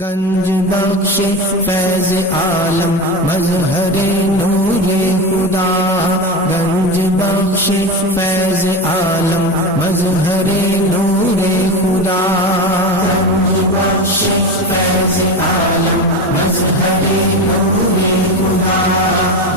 گنج بخش فیض عالم مظہر نور خدا، گنج بخش فیض عالم مظہر نور خدا، گنج بخش فیض عالم مظہر نور خدا،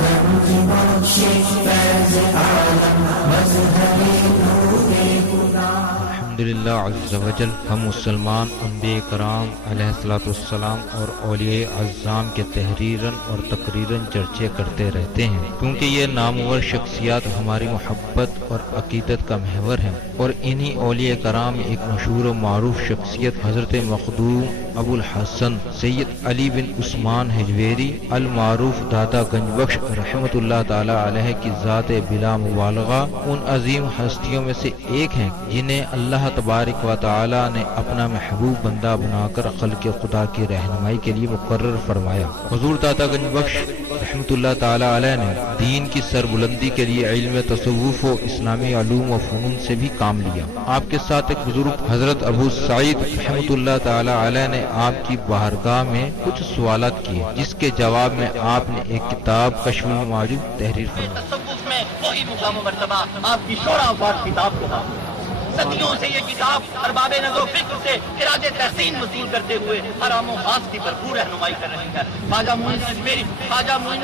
گنج بخش فیض عالم مظہر نور خدا۔ الحمدللہ عز وجل، ہم مسلمان انبیاء کرام علیہ الصلوۃ والسلام اور اولیاء اعظام کے تحریراً اور تقریراً چرچے کرتے رہتے ہیں، کیونکہ یہ نامور شخصیات ہماری محبت اور عقیدت کا محور ہیں، اور انہی اولیاء کرام میں ایک مشہور و معروف شخصیت حضرت مخدوم ابو الحسن سید علی بن عثمان حجویری المعروف داتا گنج بخش رحمۃ اللہ تعالی علیہ کی ذات بلا مبالغہ ان عظیم ہستیوں میں سے ایک ہیں جنہیں اللہ تبارک و تعالی نے اپنا محبوب بندہ بنا کر خلق خدا کی رہنمائی کے لیے مقرر فرمایا۔ حضور داتا گنج بخش رحمۃ اللہ تعالی علیہ نے دین کی سربلندی کے لیے علم تصوف و اسلامی علوم و فنون سے بھی کام لیا۔ آپ کے ساتھ ایک بزرگ حضرت ابو سعید رحمۃ اللہ تعالی علیہ نے آپ کی بارگاہ میں کچھ سوالات کیے، جس کے جواب میں آپ نے ایک کتاب کشف المعجوب تحریر فرمائی۔ تصوف میں وہی مقام و مرتبہ آپ کی شورا افاق کتاب کو حاصل ہے۔ صدیوں سے یہ کتاب ارباب نظر و فکر سے خراج تحسین وصول کرتے ہوئے حرام و خاص کی بھرپور رہنمائی کر رہی ہے۔ خواجہ معین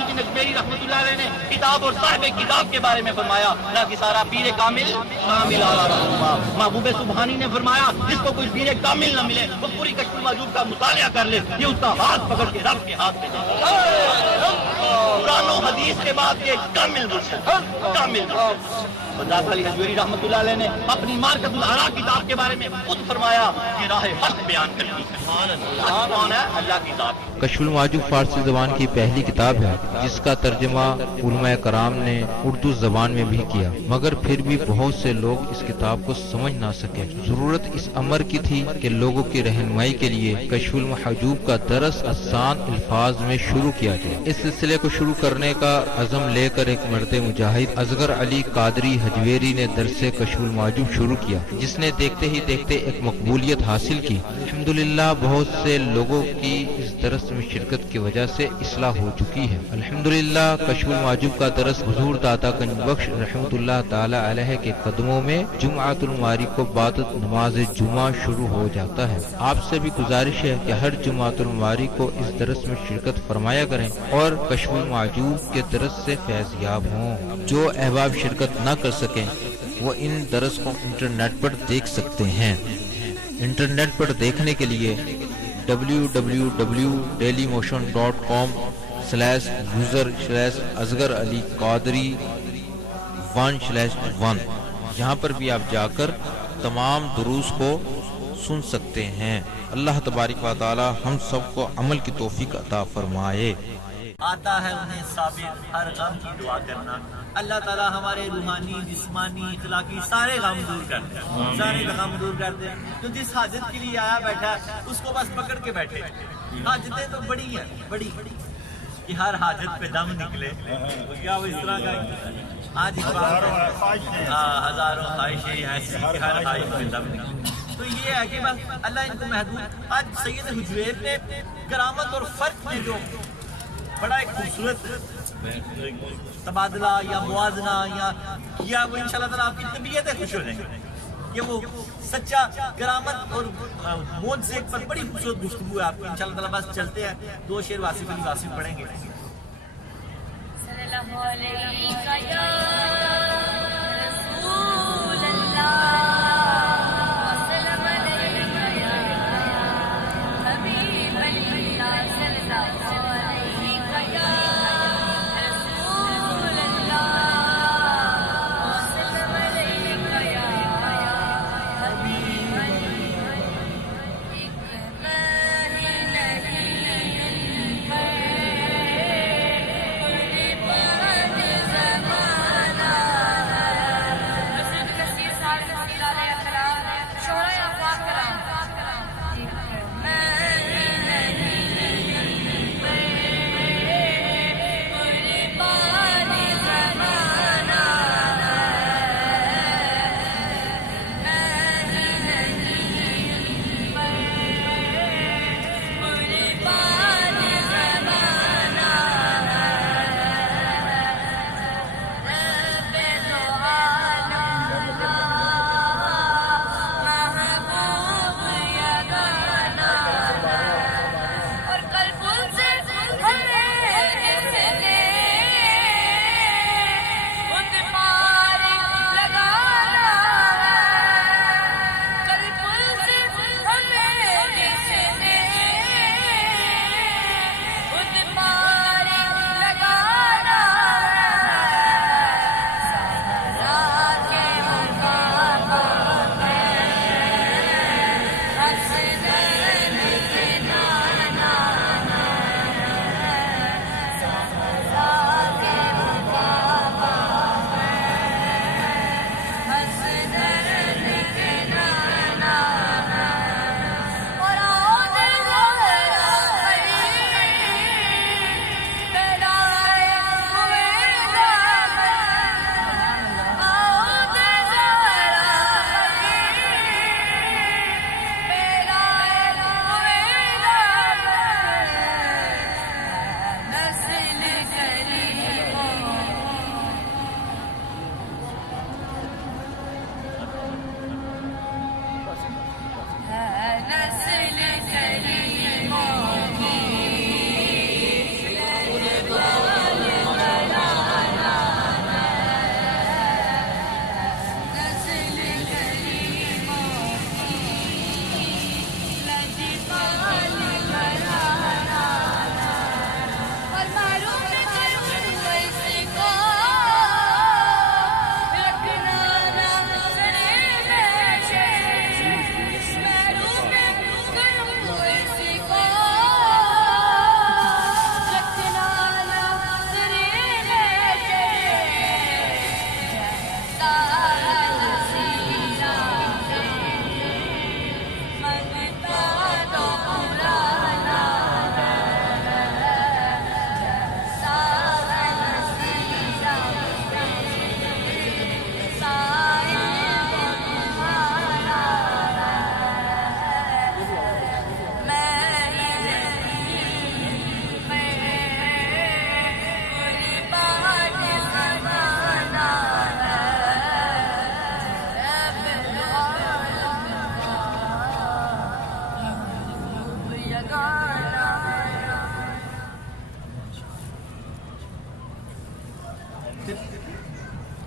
الدین اجمیری رحمۃ اللہ علیہ نے کتاب اور صاحب کتاب کے بارے میں فرمایا، نہ کہ سارا پیر کامل محبوب سبحانی نے فرمایا جس کو کوئی پیر کامل نہ ملے وہ پوری کشف المعجوب کا مطالعہ کر لے، یہ اس کا ہاتھ پکڑ کے رب کے ہاتھ میں دے۔ قرآن و حدیث کے بعد یہ کامل مرشد، کامل مرشد۔ داتا علی حجویری رحمۃ اللہ علیہ نے اپنی مارکت الآراء کتاب کے بارے میں خود فرمایا کہ راہ حق بیان کرتی ہے۔ کون ہے؟ اللہ کی ذات۔ کشف المعجوب فارسی زبان کی پہلی کتاب ہے جس کا ترجمہ علماء کرام نے اردو زبان میں بھی کیا، مگر پھر بھی بہت سے لوگ اس کتاب کو سمجھ نہ سکے۔ ضرورت اس امر کی تھی کہ لوگوں کی رہنمائی کے لیے کشف المحجوب کا درس آسان الفاظ میں شروع کیا جائے۔ اس سلسلے کو شروع کرنے کا عزم لے کر ایک مرد مجاہد اصغر علی قادری حجویری نے درس کشف المعجوب شروع کیا، جس نے دیکھتے ہی دیکھتے ایک مقبولیت حاصل کی۔ الحمدللہ بہت سے لوگوں کی اس درس میں شرکت کی وجہ سے اصلاح ہو چکی ہے۔ الحمدللہ کشف المعجوب کا درس حضور داتا گنج بخش رحمۃ اللہ تعالی علیہ کے قدموں میں جمعۃ المواری کو بعد نماز جمعہ شروع ہو جاتا ہے۔ آپ سے بھی گزارش ہے کہ ہر جمعۃ المواری کو اس درس میں شرکت فرمایا کریں اور کشف المعجوب کے درس سے فیض یاب ہوں۔ جو احباب شرکت نہ کر سکیں وہ ان درس کو انٹرنیٹ پر دیکھ سکتے ہیں۔ انٹرنیٹ پر دیکھنے کے لیے www.dailymotion.com/user/اصغر علی قادری 1/1 یہاں پر بھی آپ جا کر تمام دروس کو سن سکتے ہیں۔ اللہ تبارک و تعالی ہم سب کو عمل کی توفیق عطا فرمائے۔ آتا ہے انہیں صابر ہر غم کی دعا کرنا۔ اللہ تعالیٰ ہمارے روحانی، جسمانی، اخلاقی سارے غم دور کرتے ہیں، سارے غم دور کرتے ہیں۔ جو جس حاجت کے لیے آیا بیٹھا ہے اس کو بس پکڑ کے بیٹھے۔ حاجتیں تو بڑی ہیں، بڑی کہ ہر حاجت پہ دم نکلے، کیا وہ اس طرح کا آج ہزاروں خواہشیں ایسی کہ ہر خواہش پہ دم نکلے۔ تو یہ ہے کہ بس اللہ ان کو محدود۔ آج سید حجویر نے کرامت اور فرق میں جو بڑا ایک خوبصورت تبادلہ یا موازنہ یا کیا، وہ انشاءاللہ تعالیٰ آپ کی طبیعتیں خوش ہو جائیں گے کہ وہ سچا کرامت اور موج سے پر بڑی خوبصورت گفتگو ہے آپ کی انشاءاللہ تعالیٰ۔ بس چلتے ہیں، دو شعر واصف علی واصف پڑھیں گے۔ صلی اللہ علیہ یا رسول اللہ، وسلم علیہ یا حبیب اللہ، صلی اللہ علیہ یا رسول اللہ، وسلم علیہ یا حبیب اللہ۔ ایک ماہی نہیں پر قربان زمانہ،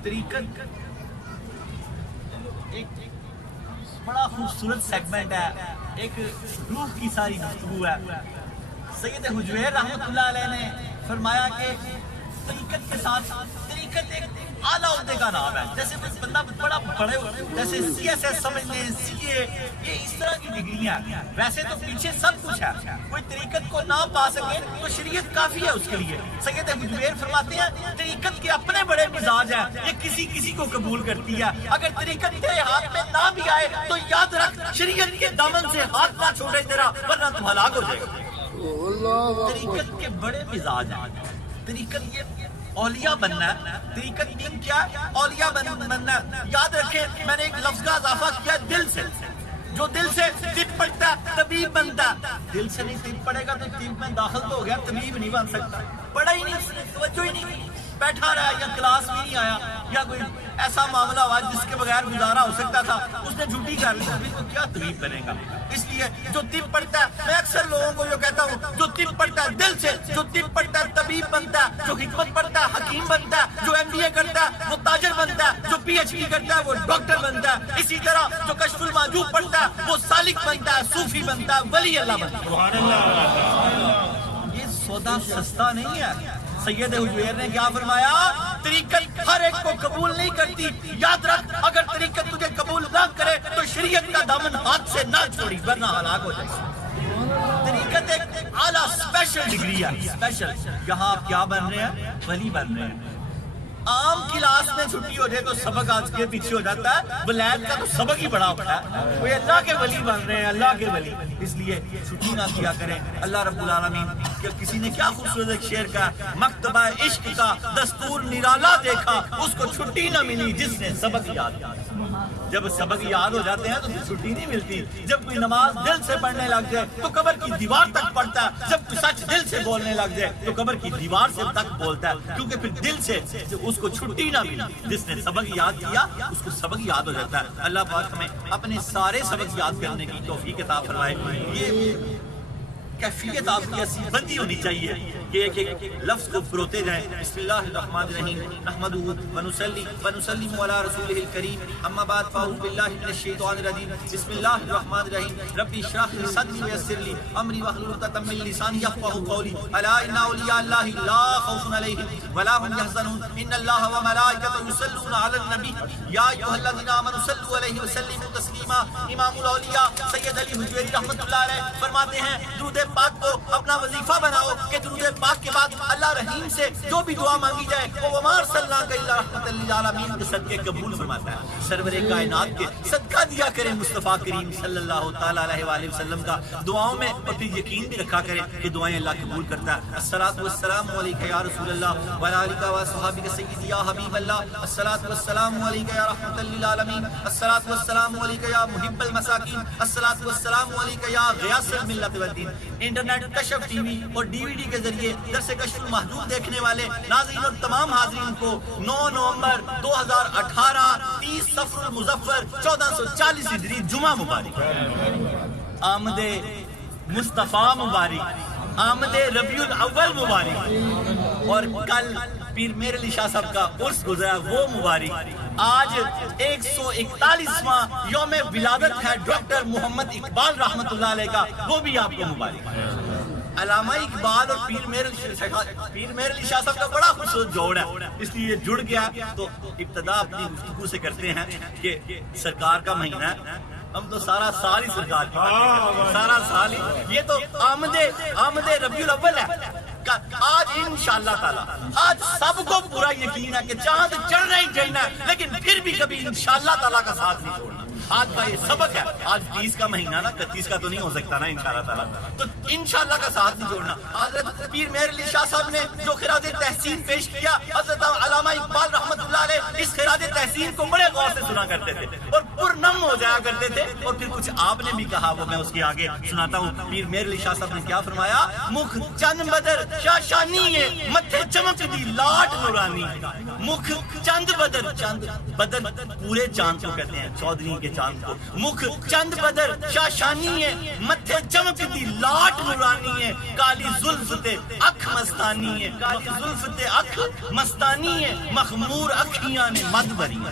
طریقت ایک بڑا خوبصورت سیگمنٹ ہے، ایک روح کی ساری گفتگو ہے۔ سید حجویر رحمۃ اللہ علیہ نے فرمایا کہ طریقت کے ساتھ طریقت ایک اعلیٰ عہدے کا نام ہے۔ جیسے کوئی بندہ بڑا بڑے جیسے CSS سمجھ لیں، CA، یہ اس طرح کی ڈگریاں ہیں۔ ویسے تو پیچھے سب کچھ ہے، کوئی طریقت کو نہ پا سکے تو شریعت کافی ہے اس کے لیے۔ سید حجویر فرماتے ہیں طریقت کے اپنے بڑے مزاج ہیں، یہ کسی کو قبول کرتی ہے۔ اگر طریقت تیرے ہاتھ میں نہ بھی آئے تو یاد رکھ شریعت کے دامن سے ہاتھ نہ چھوڑے تیرا، ورنہ تم ہلاک ہو جائے گا۔ طریقت کے بڑے مزاج ہیں۔ طریقت یہ اولیاء بننا ہے، طریقت دین کیا ہے؟ اولیاء بننا ہے۔ یاد رکھیں میں نے ایک لفظ کا اضافہ کیا، دل سے۔ جو دل سے طب پڑھتا ہے طبیب بنتا ہے، دل سے نہیں طب پڑھے گا تو طب میں داخل تو ہو گیا، طبیب نہیں بن سکتا۔ پڑھا ہی نہیں، توجہ ہی نہیں، بیٹھا رہا یا کلاس میں نہیں آیا یا کوئی ایسا معاملہ ہوا جس کے بغیر گزارا ہو سکتا تھا، اس نے جھوٹی کر لی، ابھی تو کیا طبیب بنے گا؟ اس لیے جو طب پڑھتا ہے، میں اکثر لوگوں کو جو کہتا ہوں، جو طب پڑھتا ہے دل سے، جو طب پڑھتا ہے طبیب بنتا ہے، جو حکمت پڑھتا ہے حکیم بنتا ہے، جو MBA کرتا ہے وہ تاجر بنتا ہے، جو PhD کرتا ہے وہ ڈاکٹر بنتا ہے۔ اسی طرح جو کشف المحجوب پڑھتا ہے وہ سالک بنتا ہے، صوفی بنتا ہے، ولی اللہ بنتا ہے۔ سبحان اللہ۔ یہ سودا سستا نہیں ہے۔ سید حجویر نے کیا فرمایا؟ طریقت ہر ایک کو قبول نہیں کرتی، یاد رکھ اگر طریقت تجھے قبول نہ کرے تو شریعت کا دامن ہاتھ سے نہ چھوڑی، ورنہ ہلاک ہو جائے گا۔ طریقت ایک اعلیٰ اسپیشل ڈگری ہے، اسپیشل۔ یہاں آپ کیا بن رہے ہیں؟ ولی بن رہے ہیں۔ عام کلاس میں چھٹی ہو جائے تو سبق آج کے پیچھے ہو جاتا ہے، ولایت کا تو سبق ہی بڑا ہوتا ہے۔ کوئی اللہ کے ولی بن رہے ہیں، اللہ کے ولی، اس لیے چھٹی نہ کیا کریں۔ اللہ رب العالمین کہ کسی نے کیا خوبصورت ایک شعر کہا، مکتبہ عشق کا دستور نرالا دیکھا، اس کو چھٹی نہ ملی جس نے سبق یاد کیا۔ جب سبق یاد ہو جاتے ہیں تو چھٹی نہیں ملتی۔ جب کوئی نماز دل سے پڑھنے لگ جائے تو قبر کی دیوار تک پڑھتا ہے، جب کوئی سچ دل سے بولنے لگ جائے تو قبر کی دیوار سے تک بولتا ہے، کیونکہ پھر دل سے اس کو چھٹی نہ ملی۔ جس نے سبق یاد کیا اس کو سبق یاد ہو جاتا ہے۔ اللہ پاک ہمیں اپنے سارے سبق یاد کرنے کی توفیق عطا فرمائے۔ یہ کیفیت آپ کی ایسی بندی ہونی چاہیے کہ ایک ایک لفظ کو پروتے جائیں۔ بسم اللہ الرحمن الرحیم، نحمدہ ونصلی ونسلم علی رسولہ الکریم، اما بعد فاعوذ باللہ من الشیطان الرجیم، بسم اللہ الرحمن الرحیم، رب اشرح لی صدری ویسر لی امری واحلل عقدۃ من لسانی یفقهوا قولی، الا ان اولیاء اللہ لا خوف علیہم ولا هم یحزنون، ان اللہ وملائکته یصلون علی النبی یا ایھا الذین آمنوا صلوا علیہ وسلموا تسلیما۔ امام الاولیاء سید علی حجویری رحمۃ اللہ علیہ فرماتے ہیں درود پاک کو اپنا وظیفہ بناؤ کہ درود پاک کے بعد اللہ رحیم سے جو بھی دعا مانگی جائے وہ وما ارسلناک الا رحمۃ للعالمین کے صدقے قبول فرماتا ہے۔ سرور کائنات کے صدقہ دیا کریں مصطفیٰ کریم صلی اللہ تعالیٰ علیہ وآلہ وسلم کا، دعاؤں میں اپنی یقین بھی رکھا کریں کہ دعائیں اللہ قبول کرتا ہے۔ الصلاۃ والسلام علیک یا رسول اللہ وعلی آلک و صحابک سیدی یا حبیب اللہ، الصلاۃ والسلام علیک یا رحمۃ للعالمین، الصلاۃ والسلام علیک یا محب المساکین، الصلاۃ والسلام علیک یا غیاث الملت والدین۔ انٹرنیٹ کشف ٹی وی اور DVD کے ذریعے درس کشف المحجوب دیکھنے والے ناظرین اور تمام حاضرین کو 9 نومبر 2018 30 صفر المظفر 1440 ہجری جمعہ مبارک، آمد مصطفیٰ مبارک، آمد ربیع الاول مبارک، اور کل پیر میر علی شاہ صاحب کا عرس گزرا وہ مبارک۔ آج 141واں یوم ولادت ہے ڈاکٹر محمد اقبال رحمۃ اللہ علیہ کا، وہ بھی آپ کو مبارک۔ علامہ اقبال اور پیر میر علی شاہ صاحب کا بڑا خوبصورت جوڑ ہے، اس لیے جڑ گیا تو ابتدا اپنی گفتگو سے کرتے ہیں کہ سرکار کا مہینہ ہے، ہم تو سارا سال ہی سرکار کی باتیں کرتے ہیں، سارا سال ہی، یہ تو آمد ربیع الاول ہے۔ آج انشاءاللہ تعالیٰ آج سب کو پورا یقین ہے کہ چاند چڑھنا ہی چڑھنا ہے، لیکن پھر بھی کبھی انشاءاللہ تعالیٰ کا ساتھ نہیں چھوڑنا۔ آج کا یہ سبق ہے، آج 30 کا مہینہ نا 31 کا تو نہیں ہو سکتا نا انشاءاللہ تعالیٰ، تو انشاءاللہ کا ساتھ نہیں چھوڑنا۔ حضرت پیر میر علی شاہ صاحب نے جو خراج تحسین پیش کیا، حضرت علامہ اقبال رحمۃ اللہ علیہ اس خراج تحسین کو بڑے غور سے سنا کرتے تھے اور پرنم ہو جایا کرتے تھے، اور پھر کچھ آپ نے بھی کہا وہ میں اس کے آگے سناتا ہوں۔ پیر میر علی شاہ صاحب نے کیا فرمایا؟ مکھ چند بدر شاشانی ہے، متھے چمک دی لاٹ نورانی، مکھ چند بدر، چند بدر پورے چاند کو کہتے ہیں، چودھری کے چاند چاند کو. مکھ چند بدر شاشانی ہے, متھے چمک دی لاٹ نورانی ہے, کالی زلف تے اکھ مستانی ہے, کالی زلف تے اکھ مستانی ہے, مخمور اکھیاں نے مد بری.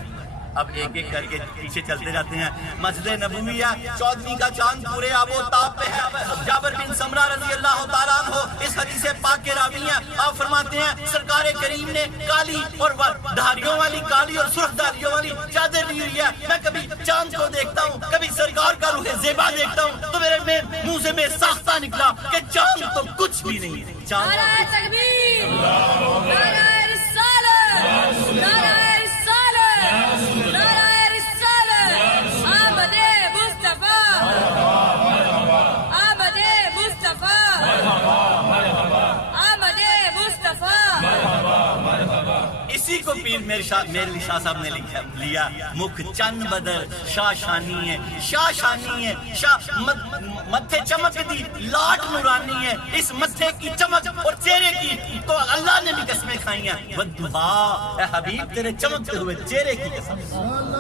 اب ایک ایک کر کے پیچھے چلتے جاتے ہیں. مسجد نبوی ہے, 14ویں کا چاند پورے آب و تاب پہ ہے. جابر بن سمرہ رضی اللہ تعالیٰ عنہ اس حدیث پاک کے راوی ہیں. آپ فرماتے ہیں سرکار کریم نے کالی اور دھاریوں والی, کالی اور سرخ دھاریوں والی چادر لی ہوئی ہے. میں کبھی چاند کو دیکھتا ہوں, کبھی سرکار کا روح زیبا دیکھتا ہوں, تو میرے منہ سے میں ساختہ نکلا کہ چاند تو کچھ بھی نہیں. چاند نعرہ تکبیر, نعرہ رسالت, نعرہ اسی کو پیر میرے شاہ صاحب نے لیا. مکھ چند بدر شاشانی ہے, شاشانی ہے, متھے چمک دی لاٹ نورانی ہے. اس متھے کی چمک اور چہرے کی تو اللہ نے بھی قسمیں کھائی ہیں. والدہا, اے حبیب تیرے چمکتے ہوئے چہرے کی قسم.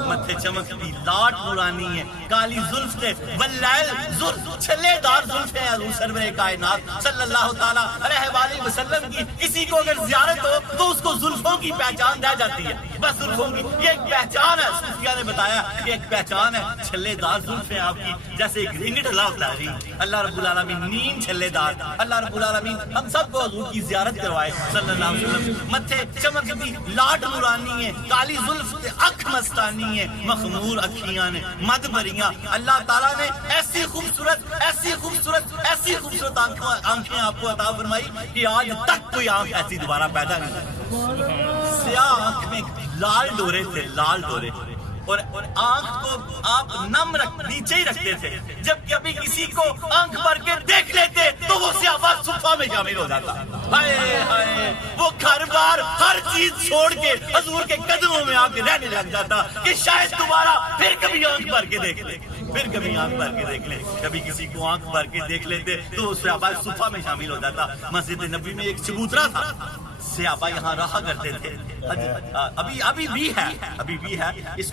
متھے چمک دی لاٹ نورانی ہے, کالی زلف تے واللیل زلف, چھلے دار زلف ہے حضور سرور کائنات صلی اللہ تعالیٰ علیہ وآلہ وسلم کی. کسی کو اگر زیارت ہو تو اس کو زلفوں کی پہچان رہ جاتی ہے, بس زلفوں کی یہ ایک پہچان ہے. صوفیاء نے بتایا یہ ایک پہچان ہے. چھلے دار زلفیں آپ کی جیسے ایک رنگٹ اللہ ہوتا ہے. اللہ رب العالمین نیم چھلے دار, اللہ رب العالمین ہم سب کو حضور کی زیارت کروائے صلی اللہ علیہ وسلم. متھے چمک دی لاٹ نورانی ہے, کالی زلف تے اکھ مستانی ہے, مخمور اکھیاں نے مد بریاں. اللہ تعالیٰ نے ایسی خوبصورت ایسی خوبصورت ایسی خوبصورت آنکھیں آپ کو عطا فرمائی کہ آج تک کوئی آنکھ ایسی دوبارہ پیدا نہیں ہوئی. سیاہ آنکھ میں لال ڈورے تھے, لال ڈورے, اور آنکھ کو آپ نم نیچے ہی رکھتے تھے. جب کبھی کسی کو آنکھ بھر کے دیکھ لیتے تو وہ سیاہ صفحہ میں شامل ہو جاتا. ہائے ہائے, وہ گھر بار ہر چیز چھوڑ کے حضور کے قدموں میں آ کے رہنے لگ جاتا کہ شاید دوبارہ پھر کبھی آنکھ بھر کے دیکھ لے, پھر کبھی آنکھ بھر کے دیکھ لیں. کبھی کسی کو آنکھ بھر کے دیکھ لیتے تو اس صحابہ صفحہ میں شامل ہو جاتا. مسجد نبوی میں ایک چبوترا تھا, صحابہ یہاں رہا کرتے تھے. ابھی بھی ہے. اس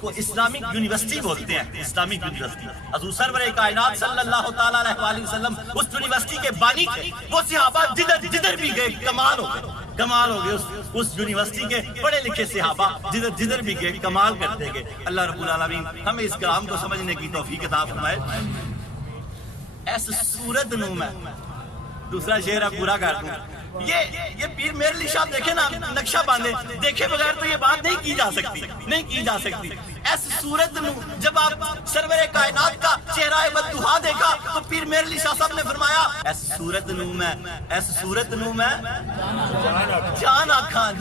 کو اسلامک یونیورسٹی بولتے ہیں, اسلامک یونیورسٹی. حضور سرور کائنات صلی اللہ تعالیٰ علیہ وآلہ وسلم اس یونیورسٹی کے بانی تھے. وہ صحابہ جدھر بھی گئے کمال ہو گئے, کمال ہو گئے. اس یونیورسٹی کے پڑھے لکھے صحابہ جدھر بھی گئے کمال کرتے گئے. اللہ رب العالمین ہمیں اس کلام کو سمجھنے کی توفیق عطا فرمائے. ایس صورت نو میں دوسرا شعر اب پورا کر دوں. یہ پیر میرے لیے شاہ دیکھے نا, نقشہ باندھے دیکھے بغیر تو یہ بات نہیں کی جا سکتی. ایس صورت میں جب آپ سرور کائنات کا چہرہ بددہا دیکھا تو پیر میرے لیے شاہ صاحب نے فرمایا ایس صورت نو میں جان آکھاں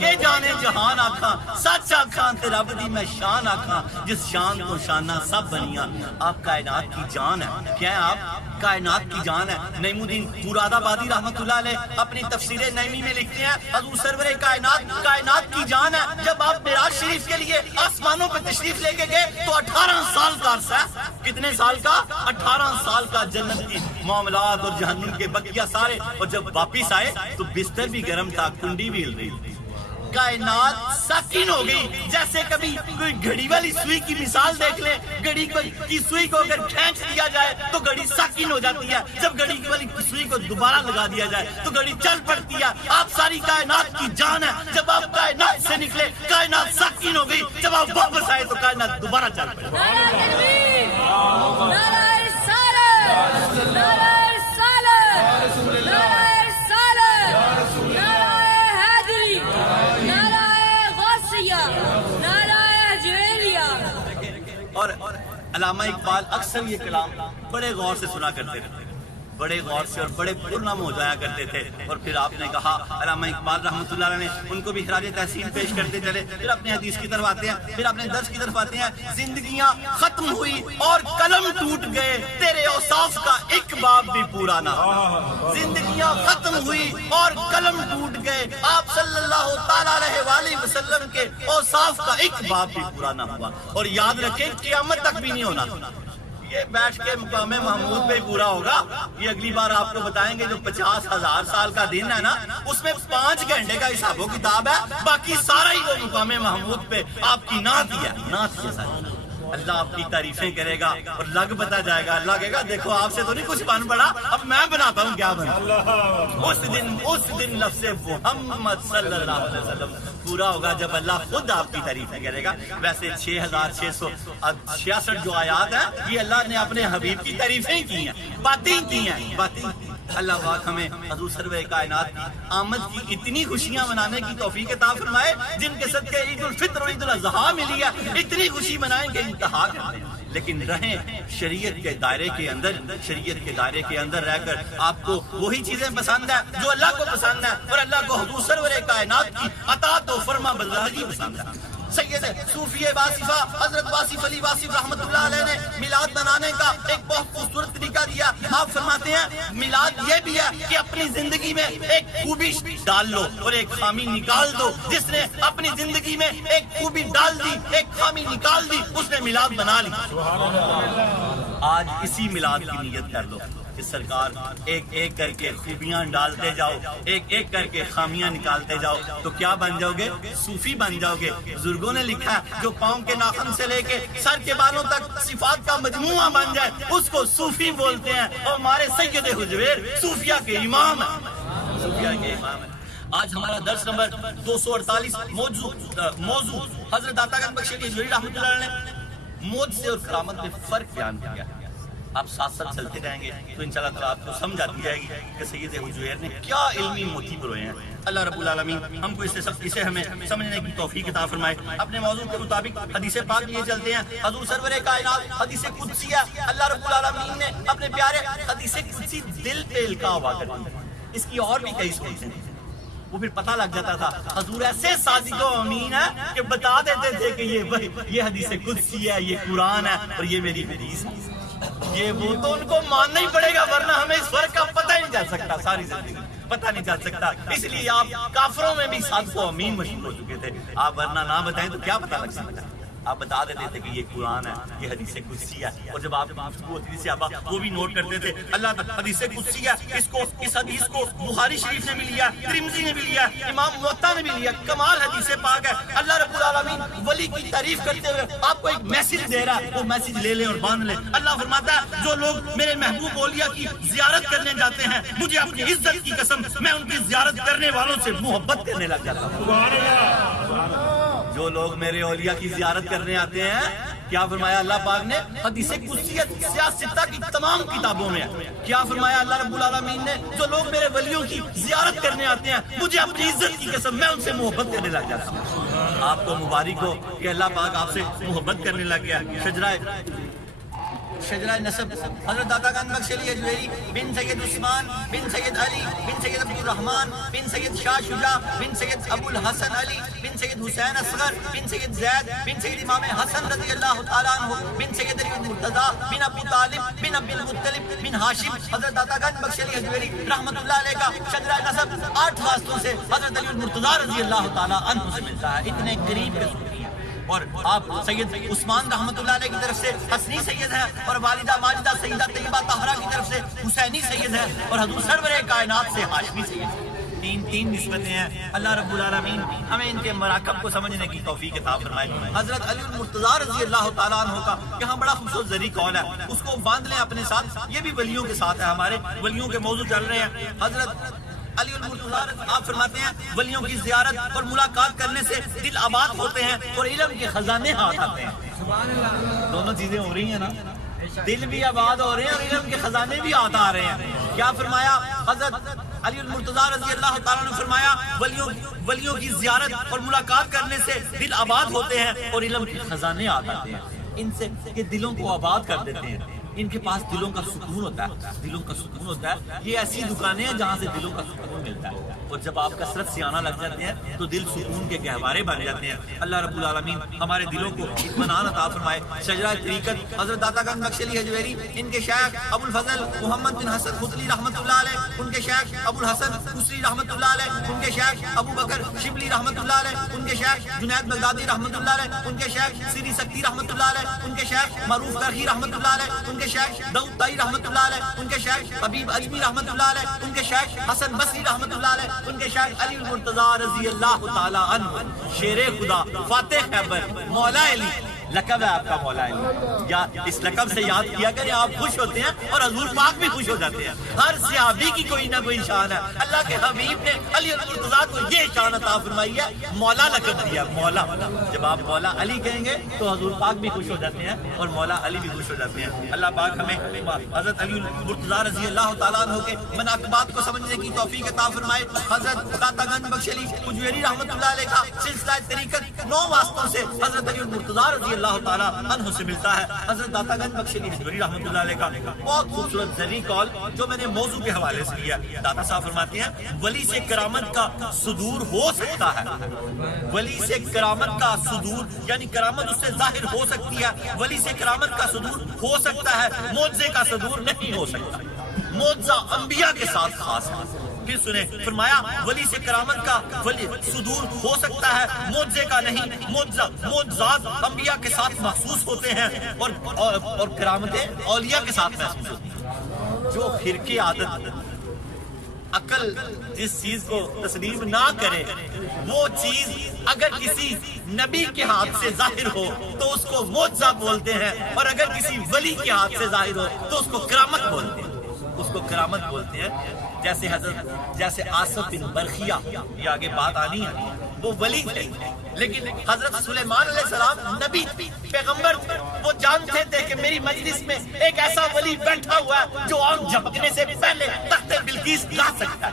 کہ جانے جہان آکھاں, سچ آکھاں تے رب دی میں شان آکھاں, جس شان تو شانہ سب بنیاں. آپ کائنات کی جان ہے. کیا ہے آپ؟ کائنات کی جان ہے. نعیم الدین مراد آبادی رحمت اللہ علیہ اپنی تفسیر نعیمی میں لکھتے ہیں حضور سرور کائنات کی جان ہے. جب آپ معراج شریف کے لیے آسمانوں پہ تشریف لے کے گئے تو 18 سال کا عرصہ ہے. کتنے سال کا؟ 18 سال کا. جنت کی معاملات اور جہنم کے بقیہ سارے. اور جب واپس آئے تو بستر بھی گرم تھا, کنڈی بھی ہل رہی تھی. کائنات ساکن ہو گئی. جیسے کبھی کوئی گھڑی والی سوئی کی مثال دیکھ لیں, گھڑی کی سوئی کو اگر کھینچ دیا جائے تو گھڑی ساکن ہو جاتی ہے. جب گھڑی والی سوئی کو دوبارہ لگا دیا جائے تو گھڑی چل پڑتی ہے. آپ ساری کائنات کی جان ہے. جب آپ کائنات سے نکلے کائنات ساکن ہو گئی, جب آپ واپس آئے تو کائنات دوبارہ چل پڑی. نعرہ تکبیر, نعرہ رسالت, نعرہ رسالت, نعرہ رسالت, نعرہ حیدری, نعرہ غوثیہ, نعرہ جویریہ. اور علامہ اقبال اکثر یہ کلام بڑے غور سے سنا کرتے تھے, بڑے غور سے اور بڑے پرنم ہو جایا کرتے تھے. اور پھر آپ نے کہا علامہ اقبال رحمۃ اللہ علیہ نے ان کو بھی خراج تحسین پیش کرتے چلے. پھر اپنے حدیث کی طرف آتے ہیں, پھر اپنے درس کی طرف آتے ہیں. زندگیاں ختم ہوئی اور قلم ٹوٹ گئے, تیرے اوصاف کا ایک باب بھی پورا نہ ہوا. زندگیاں ختم ہوئی اور قلم ٹوٹ گئے, آپ صلی اللہ تعالیٰ علیہ وآلہ وسلم کے اوصاف کا ایک باب بھی پورا نہ ہوا. اور یاد رکھیں قیامت تک بھی نہیں ہونا. یہ بیٹھ کے مقام محمود پہ پورا ہوگا. یہ اگلی بار آپ کو بتائیں گے جو 50,000 سال کا دن ہے نا, اس میں 5 گھنٹے کا حساب و کتاب ہے, باقی سارا ہی وہ مقام محمود پہ آپ کی نعت ہی ہے, نعت ہی ہے ساری. اللہ آپ کی تعریفیں کرے گا اور لگ بتا جائے گا. اللہ کہے گا دیکھو آپ سے تو نہیں کچھ بن پڑا, اب میں بناتا ہوں کیا بنا. اس دن لفظ محمد صلی اللہ علیہ وسلم پورا ہوگا جب اللہ خود آپ کی تعریفیں کرے گا. ویسے 6666 جو آیات ہیں یہ اللہ نے اپنے حبیب کی تعریفیں کی ہیں, باتیں کی ہیں, باتیں. اللہ پاک ہمیں حضور سرور کائنات کی آمد کی اتنی خوشیاں منانے کی توفیق عطا فرمائے جن کے صدقے عید الفطر اور عید الاضحیٰ ملی ہے. اتنی خوشی منائیں کہ انتہا کریں, لیکن رہیں شریعت کے دائرے کے اندر. شریعت کے دائرے کے اندر رہ کر آپ کو وہی چیزیں پسند ہیں جو اللہ کو پسند ہے, اور اللہ کو حضور سرور کائنات کی اطاعت و فرما برداری پسند ہے. سید صوفی واصفہ حضرت واصف علی واصف رحمۃ اللہ علیہ نے میلاد منانے کا ایک بہت خوبصورت طریقہ دیا. آپ فرماتے ہیں میلاد یہ بھی ہے کہ اپنی زندگی میں ایک خوبی ڈال لو اور ایک خامی نکال دو. جس نے اپنی زندگی میں ایک خوبی ڈال دی, ایک خامی نکال دی, اس نے میلاد بنا لی. آج اسی میلاد کی نیت کر لو کہ سرکار ایک ایک کر کے خوبیاں ڈالتے جاؤ, ایک ایک کر کے خامیاں نکالتے جاؤ, تو کیا بن جاؤ گے؟ صوفی بن جاؤ گے. بزرگوں نے لکھا ہے جو پاؤں کے ناخن سے لے کے سر کے بالوں تک صفات کا مجموعہ بن جائے اس کو صوفی بولتے ہیں. اور ہمارے سید حجویر صوفیہ کے امام ہیں, صوفیہ کے امام ہیں. آج ہمارا درس نمبر 248 موضوع حضرت داتا گنج بخش حجویری رحمۃ اللہ علیہ نے معجزے اور کرامت میں فرق بیان کیا. آپ ساتھ ساتھ چلتے رہیں گے تو انشاءاللہ تعالیٰ آپ کو سمجھ آتی جائے گی کہ سید حجویر نے کیا علمی موتی پروئے ہیں. اللہ رب العالمین ہم کو اسے ہمیں سمجھنے کی توفیق عطا فرمائے. اپنے موضوع کے مطابق حدیث پاک لیے چلتے ہیں. حضور سرور کائنات حدیث قدسی ہے, اللہ رب العالمین نے اپنے پیارے حدیث قدسی دل پہ القاء ہوا کر دی. اس کی اور بھی کئی صورتیں ہیں, وہ پھر پتہ لگ جاتا تھا. حضور ایسے صادق و امین ہے کہ بتا دیتے تھے کہ یہ حدیث قدسی ہے, یہ قرآن ہے اور یہ میری حدیث ہے. یہ وہ تو ان کو ماننا ہی پڑے گا, ورنہ ہمیں اس فرق کا پتہ ہی نہیں چل سکتا, ساری زندگی پتہ نہیں چل سکتا. اس لیے آپ کافروں میں بھی صادق و امین مشہور ہو چکے تھے. آپ ورنہ نہ بتائیں تو کیا پتہ لگ سکتا ہے. آپ بتا دیتے تھے کہ یہ قرآن ہے, یہ حدیث قدسی ہے, اور جب آپ گفتگو ہوتی تھی صحابہ وہ بھی نوٹ کرتے تھے. اللہ حدیث قدسی ہے, اس حدیث کو بخاری شریف نے بھی لیا, ترمذی نے بھی لیا, امام موطا نے بھی لیا. کمال حدیث پاک ہے. اللہ رب العالمین ولی کی تعریف کرتے ہوئے آپ کو ایک میسج دے رہا ہے, وہ میسج لے لیں اور باندھ لیں. اللہ فرماتا ہے جو لوگ میرے محبوب اولیاء کی زیارت کرنے جاتے ہیں مجھے اپنی عزت کی قسم میں ان کی زیارت کرنے والوں سے محبت کرنے لگ جاتا ہوں. جو لوگ میرے اولیاء کی زیارت کرنے آتے ہیں, کیا فرمایا اللہ پاک نے حدیث قدسی سیاستہ کی تمام کتابوں میں. کیا فرمایا اللہ رب العالمین نے جو لوگ میرے ولیوں کی زیارت کرنے آتے ہیں مجھے اپنی عزت کی قسم میں ان سے محبت کرنے لگ جاتا ہوں. آپ کو مبارک ہو کہ اللہ پاک آپ سے محبت کرنے لگ گیا. شجرہ نسب حضرت داتا گنج بخش علی حجویری بن سید عثمان بن سید علی بن سید عبد الرحمن بن سید شاہ شجاع بن سید ابو الحسن علی بن سید حسین اصغر بن سید زید بن سید امام حسن رضی اللہ تعالیٰ عنہ بن سید علی مرتضیٰ بن ابو طالب بن عبد المطلب بن ہاشم. حضرت داتا گنج بخش علی حجویری رحمۃ اللہ علیہ کا شجرہ نسب 8 واسطوں سے حضرت علی المرتضیٰ رضی اللہ تعالیٰ عنہ سے ملتا ہے. اتنے قریب کے صوفی ہیں. اور آپ سید عثمان رحمۃ اللہ علیہ کی طرف سے حسنی سید ہے, اور والدہ ماجدہ سیدہ طیبہ طاہرہ کی طرف سے حسینی سید ہے, اور حضور سرور کائنات سے ہاشمی سید ہے. تین نسبتیں ہیں. اللہ رب العالمین ہمیں ان کے مراکب کو سمجھنے کی توفیق عطا فرمائے. حضرت علی المرتضیٰ رضی اللہ تعالیٰ عنہ کا یہاں بڑا خوبصورت ذری قول ہے, اس کو باندھ لیں اپنے ساتھ. یہ بھی ولیوں کے ساتھ ہے, ہمارے ولیوں کے موضوع چل رہے ہیں. حضرت علی المرتضیٰ آپ فرماتے ہیں ولیوں کی زیارت اور ملاقات کرنے سے دل آباد ہوتے ہیں اور علم کے خزانے ہاتھ آتے ہیں. دونوں چیزیں ہو رہی ہیں نا, دل بھی آباد ہو رہے ہیں اور علم کے خزانے بھی ہاتھ آ رہے ہیں. کیا فرمایا حضرت علی المرتضیٰ رضی اللہ تعالیٰ نے فرمایا ولیوں کی زیارت اور ملاقات کرنے سے دل آباد ہوتے ہیں اور علم کے خزانے ہاتھ آتے ہیں. ان سے یہ دلوں کو آباد کر دیتے ہیں. ان کے پاس دلوں کا سکون ہوتا ہے, دلوں کا سکون ہوتا ہے. یہ ایسی دکانیں ہیں جہاں سے دلوں کا سکون ملتا ہے, اور جب آپ کثرت سے آنا لگ جاتے ہیں تو دل سکون کے گہوارے بن جاتے ہیں. اللہ رب العالمین ہمارے دلوں کو اطمینان عطا فرمائے. شجرہ طریقت حضرت داتا گنج بخش علی حجویری, ان کے شیخ ابو الفضل محمد بن حسن خطلی رحمۃ اللہ علیہ, ان کے شیخ ابو الحسن خسری رحمۃ اللہ علیہ, ان کے شیخ ابو بکر شبلی رحمۃ اللہ علیہ, ان کے شیخ جنید بغدادی رحمۃ اللہ علیہ, ان کے شیخ سری سکتی رحمۃ اللہ علیہ, ان کے شیخ معروف کرخی رحمۃ اللہ علیہ, ان کے شیخ داؤد طائی رحمۃ اللہ علیہ, ان کے شیخ حبیب اجمی رحمۃ اللہ علیہ, ان کے شیخ حسن بصری رحمۃ اللہ علیہ, ان کے شیخ علی المرتضیٰ رضی اللہ تعالی عنہ, شیر خدا, فاتح خیبر, مولا علی, لقب ہے آپ کا مولا علی، یا اس لقب سے یاد کیا کریں، آپ خوش ہوتے ہیں اور حضور پاک بھی خوش ہو جاتے ہیں۔ ہر صحابی کی کوئی نہ کوئی شان ہے، اللہ کے حبیب نے علی المرتضیٰ کو یہ شان عطا فرمائی ہے، مولا لقب دیا، مولا۔ جب آپ مولا علی کہیں گے تو حضور پاک بھی خوش ہو جاتے ہیں اور مولا علی بھی خوش ہو جاتے ہیں۔ اللہ پاک ہمیں حضرت علی المرتضیٰ رضی اللہ تعالیٰ عنہ کے مناقبات کو سمجھنے کی توفیق عطا فرمائے۔ حضرت داتا گنج بخش علی حجویری رحمۃ اللہ علیہ کا سلسلہ طریقت 9 واسطوں سے حضرت علی المرتضیٰ رضی اللہ تعالیٰ عنہ سے ملتا ہے۔ حضرت داتا گنج بخش علی حجویری رحمۃ اللہ علیہ کا بہت خوبصورت زرعی قول جو میں نے موضوع کے حوالے سے لیا، داتا صاحب فرماتے ہیں ولی سے کرامت کا صدور ہو سکتا ہے، ولی سے کرامت کا صدور یعنی کرامت اس سے ظاہر ہو سکتی ہے، ولی سے کرامت کا صدور ہو سکتا ہے، معجزے کا صدور نہیں ہو سکتا۔ معجزہ انبیاء کے ساتھ خاص ہے۔ پھر سنیں، فرمایا ولی سے کرامت کا صدور ہو سکتا ہے، معجزے کا نہیں۔ معجزات انبیاء کے ساتھ محسوس ہوتے ہیں اور کرامتیں اولیاء کے ساتھ محسوس ہوتی ہیں۔ جو فرقے عادت عقل جس چیز کو تسلیم نہ کرے، وہ چیز اگر کسی نبی کے ہاتھ سے ظاہر ہو تو اس کو معجزہ بولتے ہیں، اور اگر کسی ولی کے ہاتھ سے ظاہر ہو تو اس کو کرامت بولتے ہیں، اس کو کرامت بولتے ہیں۔ جیسے آصف بن برخیہ، یہ آگے بات آنی ہے، وہ ولی تھے لیکن حضرت سلیمان علیہ السلام نبی پیغمبر تھے، وہ جانتے تھے کہ میری مجلس میں ایک ایسا ولی بیٹھا ہوا ہے جو آنکھ جھپکنے سے پہلے تخت بلقیس لا سکتا ہے،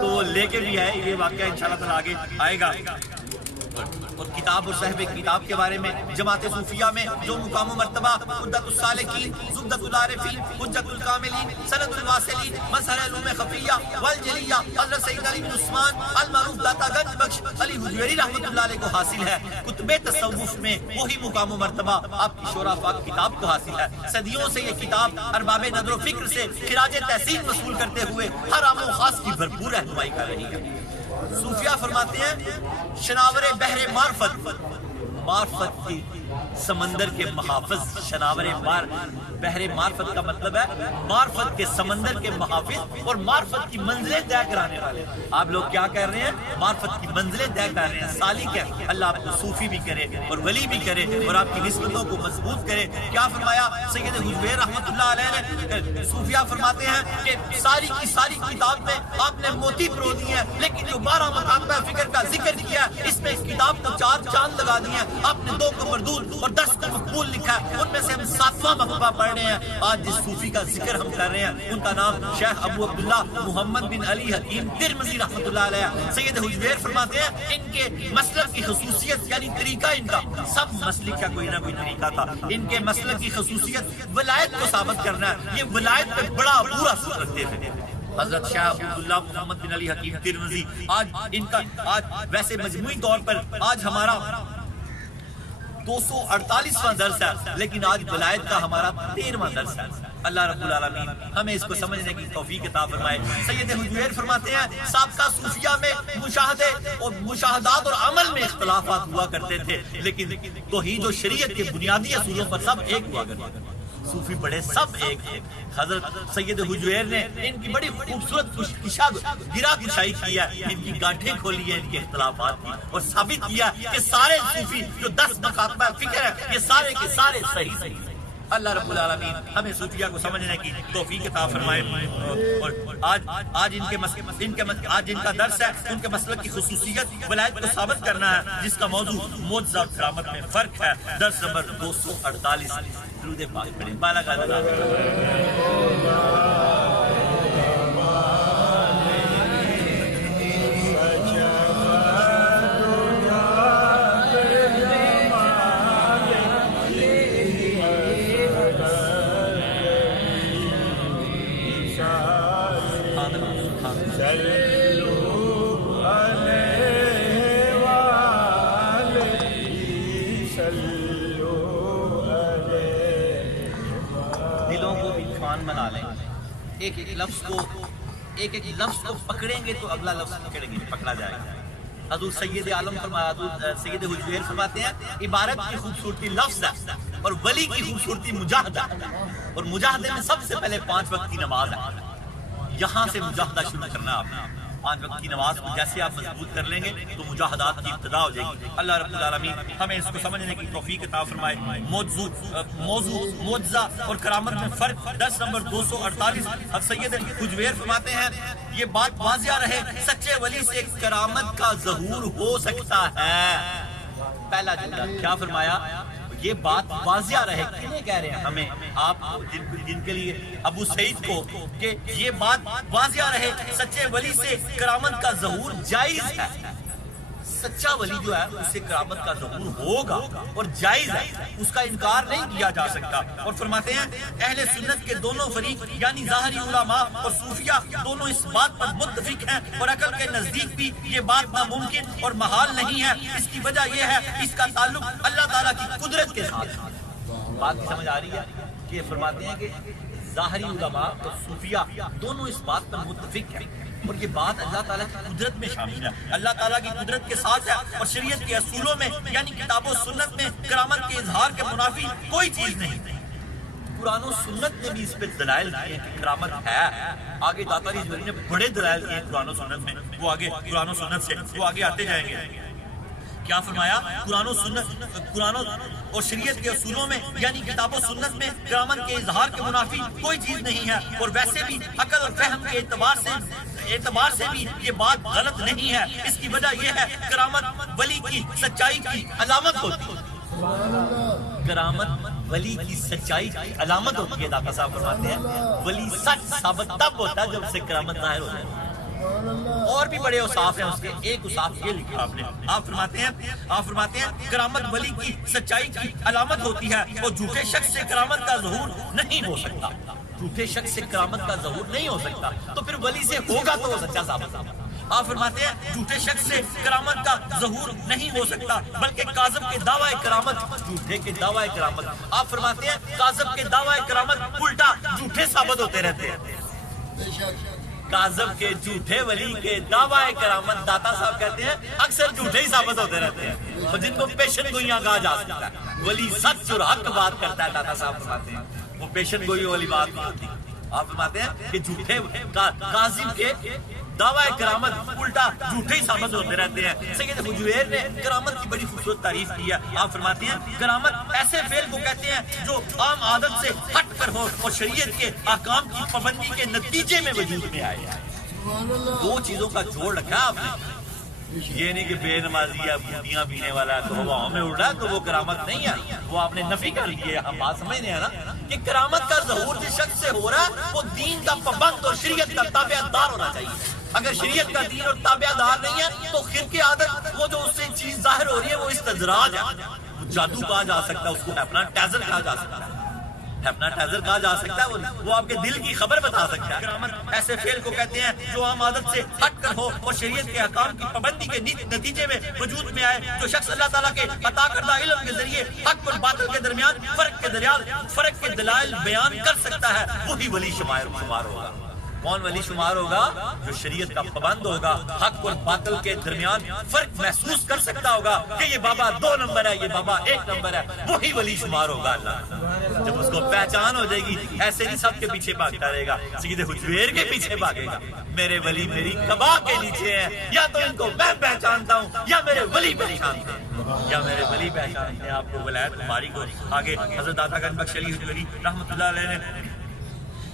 تو وہ لے کے بھی ہے۔ یہ واقعہ انشاءاللہ تعالی آگے آئے گا۔ اور کتاب اور صاحب کتاب کے بارے میں جماعت صوفیہ میں جو مقام و مرتبہ عدت السالکین، زبدۃ العارفین، حجت الکاملین، سند الواصلین، مظہر علوم خفیہ والجلیہ حضرت سید علی بن عثمان المعروف داتا گنج بخش علی حجویری رحمۃ اللہ علیہ کو حاصل ہے۔ کتب تصوف میں وہی مقام و مرتبہ آپ کی شورا پاک کتاب کو حاصل ہے۔ صدیوں سے یہ کتاب ارباب نظر و فکر سے خراج تحسین وصول کرتے ہوئے ہر عام و خاص کی بھرپور رہنمائی کر رہی ہے۔ صوفیہ فرماتے ہیں شناور بحر معرفت کی سمندر کے محافظ، شناور بحر معرفت کا مطلب ہے معرفت کے سمندر کے محافظ اور معرفت کی منزلیں طے کرانے والے۔ آپ لوگ کیا کہہ رہے ہیں؟ معرفت کی منزلیں طے کر رہے ہیں، سالک ہے۔ اللہ آپ کو صوفی بھی کرے اور ولی بھی کرے اور آپ کی نسبتوں کو مضبوط کرے۔ کیا فرمایا سید حجویر رحمۃ اللہ علیہ نے؟ صوفیہ فرماتے ہیں کہ ساری کی ساری کتاب میں آپ نے موتی پرو دی ہے، لیکن جو 12 مقامہ فکر کا ذکر کیا ہے اس میں اس کتاب کو 4 چاند لگا دیے ہیں۔ آپ نے 2 کو مردود اور 10 کو مقبول لکھا ہے، ان میں سے ہم 7واں مقبہ پڑھ رہے ہیں۔ آج جس صوفی کا ذکر ہم کر رہے ہیں ان کا نام شیخ ابو عبداللہ محمد بن علی حکیم ترمذی رحمۃ اللہ علیہ۔ سید حجویر فرماتے ہیں ان کے مسلک کی خصوصیت یعنی طریقہ، ان کا سب مسلک کا کوئی نہ کوئی طریقہ تھا، ان کے مسلک کی خصوصیت ولایت کو ثابت کرنا ہے۔ یہ ولایت پہ بڑا برا اثر رکھتے تھے۔ حضرت شیخ عبداللہ محمد بن علی حکیم ترمذی آج ویسے مجموعی طور پر آج ہمارا 248واں درس ہے، لیکن آج ولایت کا ہمارا 13واں درس ہے۔ اللہ رب العالمین ہمیں اس کو سمجھنے کی توفیق عطا فرمائے۔ سید حجویر فرماتے ہیں سابقہ صوفیہ میں مشاہدے اور مشاہدات اور عمل میں اختلافات ہوا کرتے تھے، لیکن توحید و شریعت کے بنیادی اصولوں پر سب ایک ہوا کرتے تھے۔ صوفی بڑے سب ایک تھے۔ حضرت سید حجویر نے ان کی بڑی خوبصورت گرا کشائی کی ہے، ان کی گانٹھیں کھولی ہے ان کے اختلافات کی، اور ثابت کیا کہ سارے صوفی جو 10 مقامہ فکر ہے یہ سارے کے سارے صحیح۔ اللہ رب العالمین ہمیں صوفیہ کو سمجھنے کی توفیق عطا فرمائے۔ اور آج ان کا درس ہے ان کے مسلک کی خصوصیت ولایت کو ثابت کرنا ہے، جس کا موضوع معجزہ اور کرامت میں فرق ہے۔ درس نمبر 248 درود پاک پڑھیں۔ بالا کا بنا لیں، ایک ایک لفظ کو پکڑیں گے تو اگلا لفظ پکڑا جائے گا۔ حضور سید عالم سید حجویر فرماتے ہیں عبارت کی خوبصورتی لفظ ہے اور ولی کی خوبصورتی مجاہدہ، اور مجاہدے میں سب سے پہلے 5 وقت کی نماز ہے۔ یہاں سے مجاہدہ شروع کرنا آپ نے، 5 وقت کی نماز کو جیسے آپ مضبوط کر لیں گے تو مجاہدات کی ابتدا ہو جائے گی. اللہ رب العالمین ہمیں اس کو سمجھنے کی توفیق عطا فرمائے. موضوع معجزہ اور کرامت میں فرق 10 نمبر 248. اب سید حجویر فرماتے ہیں یہ بات واضح رہے سچے ولی سے کرامت کا ظہور ہو سکتا ہے. پہلا جملہ کیا فرمایا؟ یہ بات واضح رہے. کنے کہہ رہے ہیں ہمیں آپ جن کے لیے ابو سعید کو کہ یہ بات واضح رہے سچے ولی سے کرامت کا ظہور جائز ہے. سچا ولی جو ہے اس سے کرامت کا ظہور ہوگا اور جائز ہے, اس کا انکار نہیں کیا جا سکتا. اور فرماتے ہیں اہل سنت کے دونوں فریق یعنی ظاہری علماء اور صوفیہ دونوں اس بات پر متفق ہیں اور عقل کے نزدیک بھی یہ بات ناممکن اور محال نہیں ہے. اس کی وجہ یہ ہے اس کا تعلق اللہ تعالیٰ کی قدرت کے ساتھ. بات سمجھ آ رہی ہے کہ فرماتے ہیں کہ ظاہری علماء اور صوفیہ دونوں اس بات پر متفق ہیں اور یہ بات اللہ تعالیٰ کی قدرت میں شامل ہے. اللہ تعالیٰ کی قدرت کے ساتھ ہے اور شریعت کے اصولوں میں یعنی کتاب و سنت میں کرامت کے اظہار کے منافی کوئی چیز نہیں. قرآن و سنت نے بھی اس پہ دلائل دیے کہ کرامت ہے. آگے داتا علی حجویری نے بڑے دلائل دیے قرآن و سنت میں, وہ آگے قرآن و سنت سے وہ آگے آتے جائیں گے. کیا فرمایا؟ قرآن و سنت قرآن اور شریعت کے اصولوں میں یعنی کتاب و سنت میں کرامت کے اظہار کے منافی کوئی چیز نہیں ہے اور ویسے بھی عقل اور فہم کے اعتبار سے بھی یہ بات غلط نہیں ہے. اس کی وجہ یہ ہے کرامت ولی کی سچائی کی علامت ہوتی ہے. کرامت ولی کی سچائی کی علامت ہوتی ہے. داتا صاحب فرماتے ہیں ولی سچ ثابت تب ہوتا ہے جب سے کرامت ظاہر ہوتا ہے. اور بھی بڑے اوصاف ہیں اس کے, ایک اوصاف یہ لکھا آپ نے. آپ فرماتے ہیں کرامت ولی کی سچائی کی علامت ہوتی ہے اور جھوٹے شخص سے کرامت کا ظہور نہیں ہو سکتا. جھوٹے شخص سے کرامت کا ظہور نہیں ہو سکتا تو پھر ولی سے ہوگا تو وہ سچا ثابت ہوگا. آپ فرماتے ہیں جھوٹے شخص سے کرامت کا ظہور نہیں ہو سکتا بلکہ کاذب کے دعوی کرامت جھوٹے کے دعوی کرامت. آپ فرماتے ہیں کاذب کے دعوی کرامت الٹا جھوٹے ثابت ہوتے رہتے ہیں. کاذب کے جھوٹے ولی کے دعوی کرامت داتا صاحب کہتے ہیں اکثر جھوٹے ہی ثابت ہوتے رہتے ہیں اور جن کو پیشن گوئیاں کہا جا سکتا ہے. ولی سچ اور حق بات کرتا ہے. داتا صاحب فرماتے ہیں وہ پیشن گوئی والی بات نہیں ہوتی. آپ فرماتے ہیں کہ جھوٹے کاذب کے دعوی کرامت الٹا جھوٹے ہی ثابت ہوتے رہتے ہیں. سید حجویر نے کرامت کی بڑی خوبصورت تعریف کی ہے. آپ فرماتے ہیں کرامت ایسے فعل کو کہتے ہیں جو عام عادت سے ہٹ کر ہو اور شریعت کے احکام کی پابندی کے نتیجے میں وجود میں آئے. دو چیزوں کا جوڑ رکھا آپ نے. یہ نہیں کہ بے نمازی ہے بوٹیاں پینے والا ہے تو ہواؤں میں اڑ رہا ہے تو وہ کرامت نہیں ہے. وہ آپ نے نفی کر لی ہے. ہم بات سمجھتے ہیں نا کہ کرامت کا ظہور جس شخص سے ہو رہا ہے وہ دین کا پابند اور شریعت کا تابع دار ہونا چاہیے. اگر شریعت کا دین اور تابع دار نہیں ہے تو خرقِ عادت وہ جو اس سے چیز ظاہر ہو رہی ہے وہ استدراج ہے. وہ جادو کہا جا سکتا ہے, اس کو ہپناٹائزر کہا جا سکتا ہے. ہپناٹائزر کہا جا سکتا ہے, وہ آپ کے دل کی خبر بتا سکتا ہے. کرامت ایسے فعل کو کہتے ہیں جو عام عادت سے ہٹ کر ہو اور شریعت کے احکام کی پابندی کے نتیجے میں وجود میں آئے. جو شخص اللہ تعالیٰ کے عطا کردہ علم کے ذریعے حق اور باطل کے درمیان فرق کے دلائل بیان کر سکتا ہے وہی ولی شمار ہوگا. کون ولی شمار ہوگا؟ جو شریعت کا پابند ہوگا, حق اور باطل کے درمیان فرق محسوس کر سکتا ہوگا کہ یہ بابا 2 نمبر ہے, یہ بابا 1 نمبر ہے, وہی ولی شمار ہوگا. اللہ جب اس کو پہچان ہو جائے گی ایسے نہیں سب کے پیچھے بھاگتا رہے گا, سید حجویر کے پیچھے بھاگے گا. میرے ولی میری قبا کے نیچے ہیں, یا تو ان کو میں پہچانتا ہوں یا میرے ولی پہچانتے ہیں. آپ کو ولایت تمہاری کو آگے حضرت داتا گنج بخش علی حجویری رحمۃ اللہ علیہ نے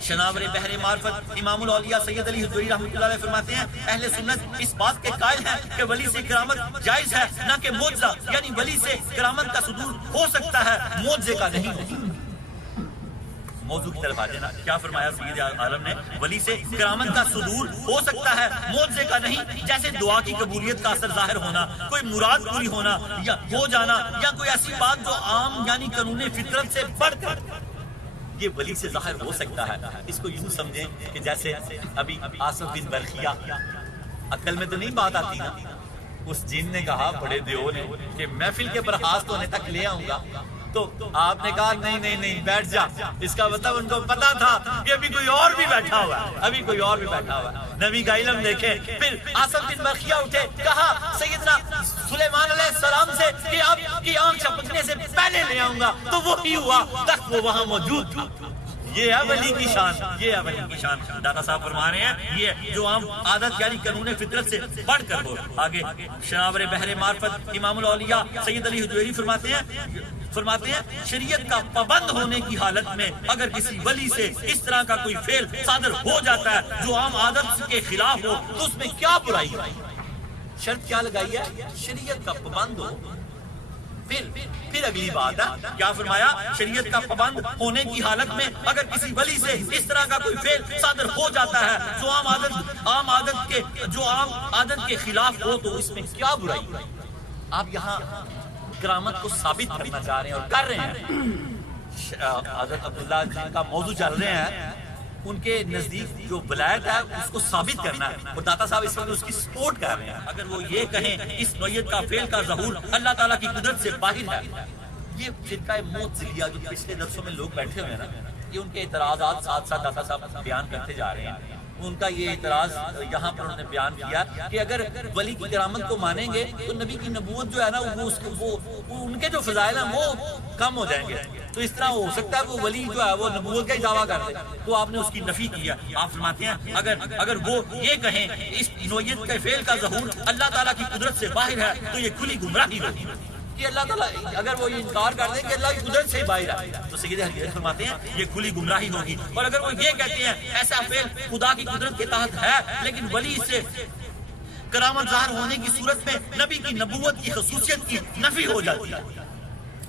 شناور بحر معرفت امام الاولیاء سید علی حجویری رحمۃ اللہ علیہ فرماتے ہیں اہل سنت اس بات کے قائل ہیں کہ ولی سے کرامت جائز ہے نہ کہ معجزہ, یعنی ولی سے کرامت کا صدور ہو سکتا ہے معجزے کا نہیں. موضوع کی طرف آ جانا. کیا فرمایا سید عالم نے؟ ولی سے کرامت کا صدور ہو سکتا ہے معجزے کا نہیں. جیسے دعا کی قبولیت کا اثر ظاہر ہونا, کوئی مراد پوری ہونا یا ہو جانا, یا کوئی ایسی بات جو عام یعنی قانون فطرت سے بڑھ کر یہ ولی سے ظاہر ہو سکتا ہے. اس کو یوں سمجھیں کہ جیسے ابھی آصف بن برخیہ, عقل میں تو نہیں بات آتی نا, اس جن نے کہا بڑے دیو نے کہ محفل کے برخاست ہونے تک لے آؤں گا, تو آپ نے کہا نہیں بیٹھ جا. اس کا مطلب ان کو پتا تھا کہ ابھی کوئی اور بھی بیٹھا ہوا ہے, نبی کا علم دیکھیں. پھر آصف بن برخیہ اٹھے, کہا سیدنا سلیمان علیہ السلام سے کہ آپ کی آنکھ چپکنے سے پہلے لے آؤں گا, تو وہی ہوا تک وہ وہاں موجود تھا. یہ ہے ولی کی شان، یہ ہے ولی کی شان۔ داتا صاحب فرما رہے ہیں یہ جو عام عادت یعنی قانون فطرت سے بڑھ کر ہو۔ آگے شناور بحر معرفت امام الاولیاء سید علی حجویری فرماتے ہیں شریعت کا پابند ہونے کی حالت میں اگر کسی ولی سے اس طرح کا کوئی فعل صادر ہو جاتا ہے جو عام عادت کے خلاف ہو تو اس میں کیا برائی ہے؟ شرط کیا لگائی ہے؟ شریعت کا پابند ہو۔ پھر اگلی بات ہے کیا فرمایا؟ شریعت کا پابند ہونے کی حالت میں اگر کسی ولی سے اس طرح کا کوئی فعل صادر ہو جاتا ہے جو عام عادت کے خلاف ہو تو اس میں کیا برائی ہے؟ آپ یہاں کرامت کو ثابت کرنا چاہ رہے ہیں اور کر رہے ہیں۔ حضرت عبداللہ جن کا موضوع چل رہے ہیں ان کے نزدیک جو ولایت ہے اس کو ثابت کرنا ہے اور داتا صاحب اس وقت اس کی سپورٹ کر رہے ہیں۔ اگر وہ یہ کہیں اس نوعیت کا فعل کا ظہور اللہ تعالیٰ کی قدرت سے باہر ہے، یہ فرقہ معتزلیہ جو پچھلے درسوں میں لوگ بیٹھے ہوئے ہیں نا، یہ ان کے اعتراضات ساتھ ساتھ داتا صاحب بیان کرتے جا رہے ہیں۔ ان کا یہ اعتراض یہاں پر انہوں نے بیان کیا کہ اگر ولی کی کرامت کو مانیں گے تو نبی کی نبوت جو ہے نا وہ ان کے جو فضائل ہیں وہ کم ہو جائیں گے۔ تو اس طرح ہو سکتا ہے وہ ولی جو ہے وہ نبوت کا ہی دعویٰ کرتے ہیں، تو آپ نے اس کی نفی کی ہے۔ آپ فرماتے ہیں اگر وہ یہ کہیں اس نوعیت کے فعل کا ظہور اللہ تعالیٰ کی قدرت سے باہر ہے تو یہ کھلی گمراہی ہوگی کہ اللہ تعالیٰ اگر وہ یہ انکار کر دیں کہ اللہ کی قدرت سے باہر ہے تو سید حقیقت فرماتے ہیں یہ کھلی گمراہی ہوگی۔ اور اگر وہ یہ کہتے ہیں ایسا فعل خدا کی قدرت کے تحت ہے لیکن ولی سے کرامت ظاہر ہونے کی صورت میں نبی کی نبوت کی خصوصیت کی نفی ہو جاتی ہے۔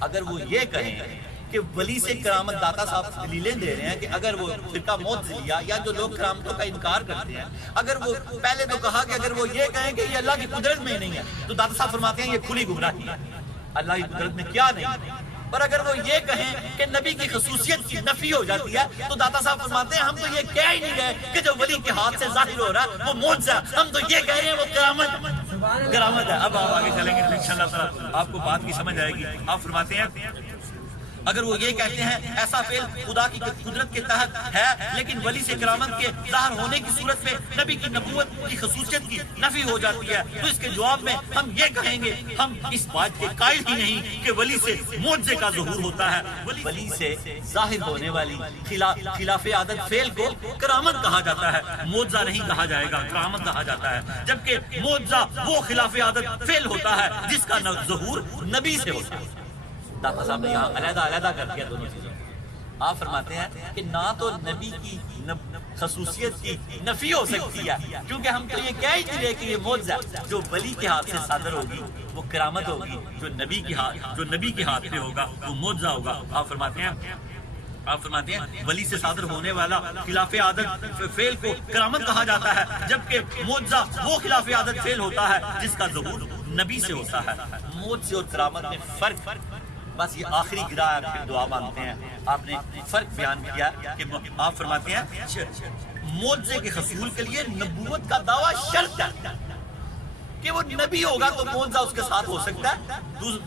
اگر وہ یہ کہیں کہ ولی سے کرامت، داتا صاحب دلیلیں دے رہے ہیں کہ اگر وہ فرقہ معتزلیہ یا جو لوگ کرامتوں کا انکار کرتے ہیں، اگر وہ پہلے تو کہا کہ اگر وہ یہ کہیں کہ یہ اللہ کی قدرت میں ہی نہیں ہے تو داتا صاحب فرماتے ہیں یہ کھلی گمراہی ہے، اللہ کی قدرت میں کیا نہیں۔ اور اگر وہ یہ کہیں کہ نبی کی خصوصیت کی نفی ہو جاتی ہے تو داتا صاحب فرماتے ہیں ہم تو یہ کہہ ہی نہیں رہے کہ جو ولی کے ہاتھ سے ظاہر ہو رہا ہے وہ معجزہ، ہم تو یہ کہہ رہے ہیں وہ کرامت ہے۔ اب آپ آگے چلیں گے انشاءاللہ تعالی آپ کو بات کی سمجھ آئے گی۔ آپ فرماتے ہیں اگر وہ یہ کہتے ہیں ایسا فعل خدا کی قدرت کے تحت ہے لیکن ولی سے کرامت کے ظاہر ہونے کی صورت میں نبی کی نبوت کی خصوصیت کی نفی ہو جاتی ہے تو اس کے جواب میں ہم یہ کہیں گے ہم اس بات کے قائل ہی نہیں کہ ولی سے معجزے کا ظہور ہوتا ہے۔ ولی سے ظاہر ہونے والی خلاف عادت فعل کو کرامت کہا جاتا ہے، معجزہ نہیں کہا جائے گا، کرامت کہا جاتا ہے، جبکہ معجزہ وہ خلاف عادت فعل ہوتا ہے جس کا ظہور نبی سے ہوتا ہے۔ داتا صاحب نے یہاں علیحدہ کر دیا دونوں چیزوں۔ آپ فرماتے ہیں کہ نہ تو نبی کی خصوصیت کی نفی ہو سکتی ہے کیونکہ ہم تو یہ کہہ ہی نہیں رہے کہ یہ معجزہ جو ولی کے ہاتھ سے صادر ہوگی وہ کرامت ہوگی، جو نبی کے ہاتھ پہ ہوگا وہ معجزہ ہوگا۔ آپ فرماتے ہیں ولی سے صادر ہونے والا خلاف عادت فعل کو کرامت کہا جاتا ہے جبکہ معجزہ وہ خلاف عادت فعل ہوتا ہے جس کا ظہور نبی سے ہوتا ہے۔ معجزے اور کرامت میں فرق، بس یہ آخری گرا ہے، پھر دعا مانگتے ہیں۔ آپ نے فرق بیان کیا کہ آپ فرماتے ہیں معجزے کے حصول کے لیے نبوت کا دعویٰ شرط ہے کہ وہ نبی ہوگا تو معجزہ اس کے ساتھ ہو سکتا ہے،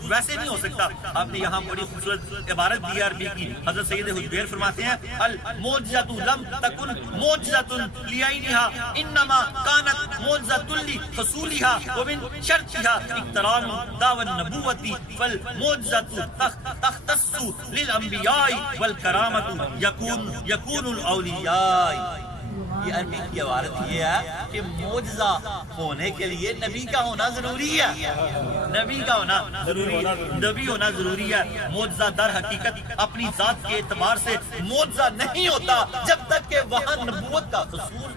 ویسے نہیں ہو سکتا۔ آپ نے یہاں بڑی خوبصورت عبارت دی عربی کی، حضرت سید حجویر فرماتے ہیں المعجزۃ لم تکن معجزۃ لعینھا انما کانت معجزۃ لحصولھا ومن شرطھا اقتران دعوی النبوۃ فالمعجزۃ تختص للانبیاء والکرامۃ یکون الاولیاء۔ یہ عربی کی عبارت یہ ہے کہ معجزہ ہونے کے لیے نبی کا ہونا ضروری ہے، نبی ہونا ضروری ہے۔ معجزہ در حقیقت اپنی ذات کے اعتبار سے معجزہ نہیں ہوتا جب تک کہ وہاں نبوت کا حصول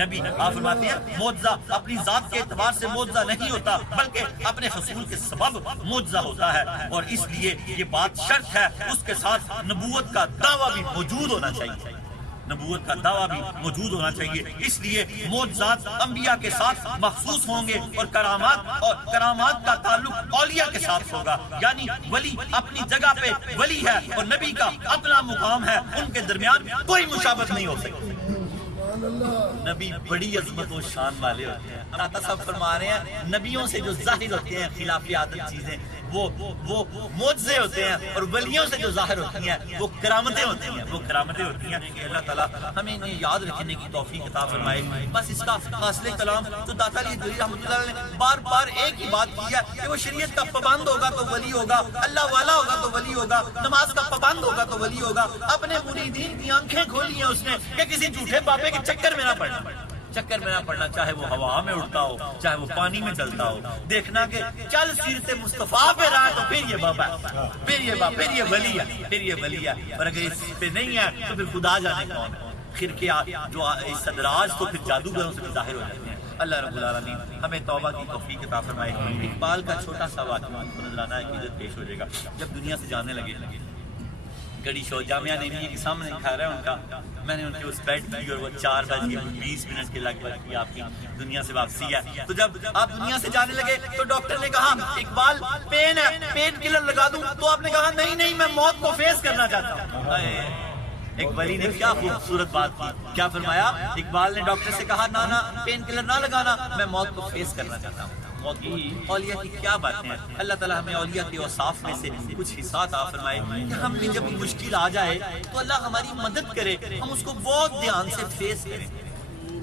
نبی۔ آپ فرماتے ہیں معجزہ اپنی ذات کے اعتبار سے معجزہ نہیں ہوتا بلکہ اپنے حصول کے سبب معجزہ ہوتا ہے، اور اس لیے یہ بات شرط ہے اس کے ساتھ نبوت کا دعویٰ بھی موجود ہونا چاہیے، نبوت کا دعویٰ بھی موجود ہونا چاہیے۔ اس لیے معجزات انبیاء کے ساتھ مخصوص ہوں گے اور کرامات کا تعلق اولیاء کے ساتھ ہوگا، یعنی ولی اپنی جگہ پہ ولی ہے اور نبی کا اپنا مقام ہے، ان کے درمیان کوئی مشابہت نہیں ہو سکتی۔ نبی بڑی عظمت و شان والے ہوتے ہیں. داتا صاحب فرما رہے ہیں نبیوں سے جو ظاہر ہوتے ہیں خلاف عادت چیزیں وہ معجزے ہوتے ہیں، اور ولیوں سے جو ظاہر ہوتی ہیں وہ کرامتیں ہوتی ہیں. وہ کرامتیں ہوتی ہیں کہ اللہ تعالیٰ ہمیں انہیں یاد رکھنے کی توفیق عطا فرمائے. بس اس کا فاصلے کلام تو داتا علی دلی رحمۃ اللہ علیہ نے بار بار ایک ہی بات کی ہے کہ وہ شریعت کا پابند ہوگا تو ولی ہوگا، اللہ والا ہوگا تو ولی ہوگا، نماز کا پابند ہوگا تو ولی ہوگا. اپنے مریدین کی آنکھیں کھولی ہیں اس نے کہ کسی جھوٹے بابے کے چکر میں نہ پڑنا، چکر میں نہ پڑنا، چاہے وہ ہوا میں اڑتا ہو چاہے وہ پانی میں چلتا ہو. دیکھنا کہ چل سیرت مصطفیٰ پہ رہا تو پھر یہ بابا ہے، پھر یہ ولی ہے، پھر یہ ولی ہے. اور اگر اس پہ نہیں ہے تو پھر خدا جانے کون ہے. خرقے جو استدراج تو پھر جادوگروں سے بھی ظاہر ہو جاتے ہیں. اللہ رب العالمین ہمیں توبہ کی توفیق عطا فرمائے. اقبال کا چھوٹا سا واقعہ نذرانہ عقیدت پیش ہو جائے گا. جب دنیا سے جانے لگے گڑی شو جامعہ نعیمیہ کے سامنے کھا رہا ہے ان کا، میں نے ان کے اس بیٹ کی اور وہ 4:20 کے لگ بھگ کی آپ کی دنیا سے واپسی ہے. تو جب آپ دنیا سے جانے لگے تو ڈاکٹر نے کہا اقبال پین ہے، پین کلر لگا دوں؟ تو آپ نے کہا نہیں میں موت کو فیس کرنا چاہتا ہوں. ایک ولی نے کیا خوبصورت بات کی، کیا فرمایا؟ اقبال نے ڈاکٹر سے کہا نہ پین کلر نہ لگانا، میں موت کو فیس کرنا چاہتا ہوں. موت کی اولیاء کی کیا باتیں ہیں. اللہ تعالیٰ ہمیں اولیاء کے اوصاف میں سے کچھ حصہ عطا فرمائے کہ ہم بھی جب مشکل آ جائے تو اللہ ہماری مدد کرے، ہم اس کو بہت دھیان سے فیس کریں.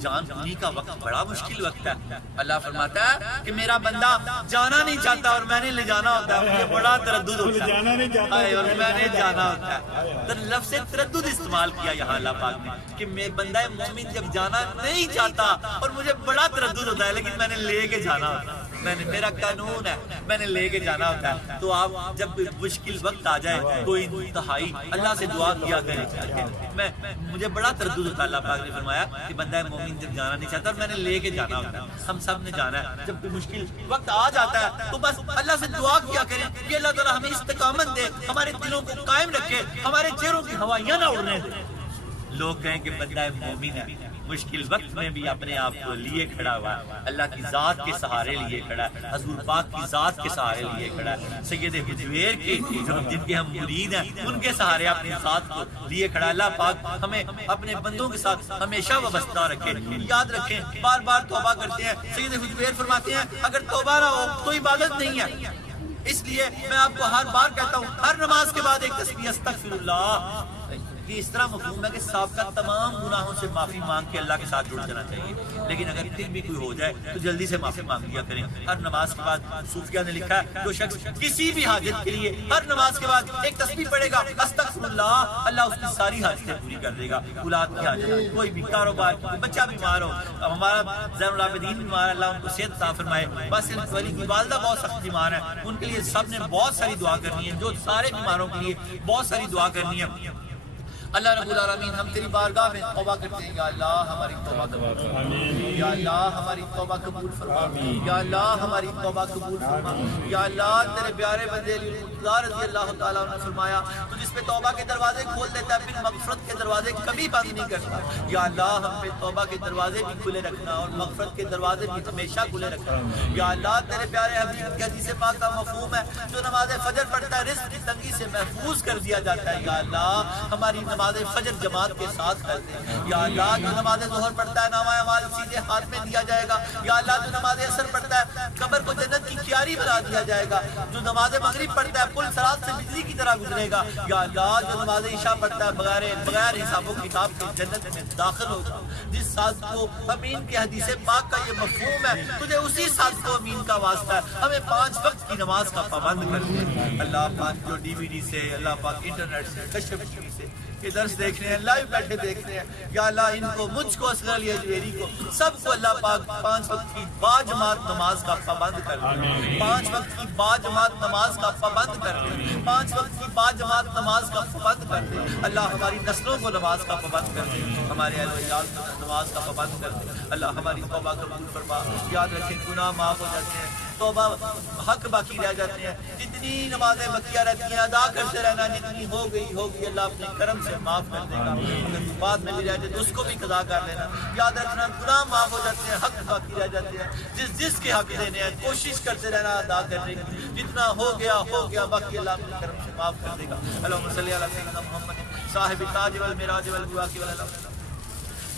جان پوری کا وقت بڑا مشکل وقت ہے. اللہ فرماتا ہے کہ میرا بندہ جانا نہیں چاہتا اور میں نے لے جانا ہوتا ہے، مجھے بڑا تردد ہوتا ہے اور میں نے جانا ہوتا ہے. تو لفظ تردد استعمال کیا یہاں اللہ پاک نے کہ میں بندہ مومن جب جانا نہیں چاہتا اور مجھے بڑا تردد ہوتا ہے لیکن میں نے لے کے جانا ہوتا ہے، میرا قانون ہے، میں نے لے کے جانا ہوتا ہے. تو آپ جب مشکل وقت آ جائے کوئی انتہائی اللہ سے دعا کیا کریں. مجھے بڑا تردد ہوتا ہے. اللہ پاک نے فرمایا کہ بندہ مومن جب جانا نہیں چاہتا اور میں نے لے کے جانا ہوتا ہے. ہم سب نے جانا ہے. جب کوئی مشکل وقت آ جاتا ہے تو بس اللہ سے دعا کیا کریں کہ اللہ تعالیٰ ہمیں استقامت دے، ہمارے دلوں کو قائم رکھے، ہمارے چہروں کی ہوائیاں نہ اڑنے دے. لوگ کہیں کہ بندہ مومن ہے، مشکل وقت میں بھی اپنے آپ کو لیے کھڑا ہوا ہے، اللہ کی ذات کے سہارے لیے کھڑا ہے، حضور پاک کی ذات کے سہارے لیے کھڑا ہے، سید حجویر کے جن کے ہم مرید ہیں ان کے سہارے اپنی ذات کو لیے کھڑا ہے. اللہ پاک ہمیں اپنے بندوں کے ساتھ ہمیشہ وابستہ رکھے. یاد رکھیں بار بار توبہ کرتے ہیں. سید حجویر فرماتے ہیں اگر توبہ نہ ہو تو عبادت نہیں ہے. اس لیے میں آپ کو ہر بار کہتا ہوں ہر نماز کے بعد ایک تسبیح استغفر اللہ. یہ اس طرح مفہوم ہے کہ سابقہ تمام گناہوں سے معافی مانگ کے اللہ کے ساتھ جڑ جانا چاہیے. لیکن اگر پھر بھی کوئی ہو جائے تو جلدی سے معافی مانگ لیا کریں. ہر نماز کے بعد صوفیہ نے لکھا ہے جو شخص کسی بھی حاجت کے لیے ہر نماز کے بعد ایک تسبیح پڑھے گا استغفر اللہ، اللہ اس کی ساری حاجتیں پوری کر دے گا. اولاد کی حاجت، کوئی بھی کاروبار، بچہ بیمار ہو، ہمارا زین العابدین بیمار ہے، اللہ ان کو صحت عطا فرمائے. بس ولی کی والدہ بہت سخت بیمار ہے، ان کے لیے سب نے بہت ساری دعا کرنی ہے. جو سارے بیماروں کے لیے بہت ساری دعا کرنی ہے. اللہ رب العالمین ہم تیری بارگاہ میں توبہ کرتے ہیں. یا اللہ ہماری توبہ قبول فرما، یا اللہ ہماری توبہ قبول فرما، یا اللہ ہماری توبہ قبول فرما. یا اللہ تیرے پیارے بندے رضی اللہ تعالیٰ عنہ نے فرمایا تو جس پہ توبہ کے دروازے کھول دیتا ہے پھر مغفرت کے دروازے کبھی بند نہیں کرتا. یا اللہ ہم پہ توبہ کے دروازے بھی کھلے رکھنا اور مغفرت کے دروازے بھی ہمیشہ کھلے رکھنا. یا اللہ تیرے پیارے حبیب کی حدیث پاک کا مفہوم ہے جو نماز فجر پڑھتا ہے رزق کی تنگی سے محفوظ کر دیا جاتا ہے. یا اللہ ہماری نماز فجر جماعت کے ساتھ کرتے ہیں. یا اللہ جو نماز ظہر پڑھتا ہے نامہ اعمال سیدھے ہاتھ میں دیا جائے گا. یا اللہ جو نماز عصر پڑھتا ہے قبر کو جنت کی کیاری بنا دیا جائے گا. جو نماز مغرب پڑھتا ہے پل صراط سے بجلی کی طرح گزرے گا. یا اللہ جو نماز عشاء پڑھتا ہے بغیر حساب و کتاب کے جنت میں داخل ہوگا. جس ساتھ کو امین کے حدیث پاک کا یہ مفہوم ہے تجھے اسی ساتھ کو امین کا واسطہ ہے. ہمیں 5 وقت کی نماز کا پابند کر دے. اللہ پاک جو DVD سے، اللہ پاک انٹرنیٹ سے، کشف ٹی سے یہ درس دیکھ رہے ہیں، لائیو بیٹھے دیکھ رہے ہیں، یا اللہ ان کو، مجھ کو، اصغر علی حجویری کو، سب کو اللہ پاک 5 وقت کی باجماعت نماز کا پابند کر دے. 5 وقت کی باجماعت نماز کا پابند کر دے. 5 وقت کی باجماعت نماز کا پابند کر دے. اللہ ہماری نسلوں کو نماز کا پابند کر دے، ہمارے اہل و عیال کو نماز کا پابند کر دے. اللہ ہماری توبہ قبول فرما. یاد رکھیں گناہ معاف ہو جاتے ہیں، توبہ حق باقی رہ جاتے ہیں. جتنی نمازیں بقیہ رہتی ہیں ادا کرتے رہنا، جتنی ہو گئی اللہ اپنے کرم سے معاف کر دے گا. اگر بعد میں بھی رہ جائے تو اس کو بھی قضا کر لینا. یاد رکھنا گناہ معاف ہو جاتے ہیں، حق باقی رہ جاتے ہیں. جس کے حق دینے ہیں کوشش کرتے رہنا ادا کرنے کی. جتنا ہو گیا باقی اللہ اپنے کرم سے معاف کر دے گا. اللہم صلی علی سیدنا محمد صاحب التاج والمراج والبواق والعلم.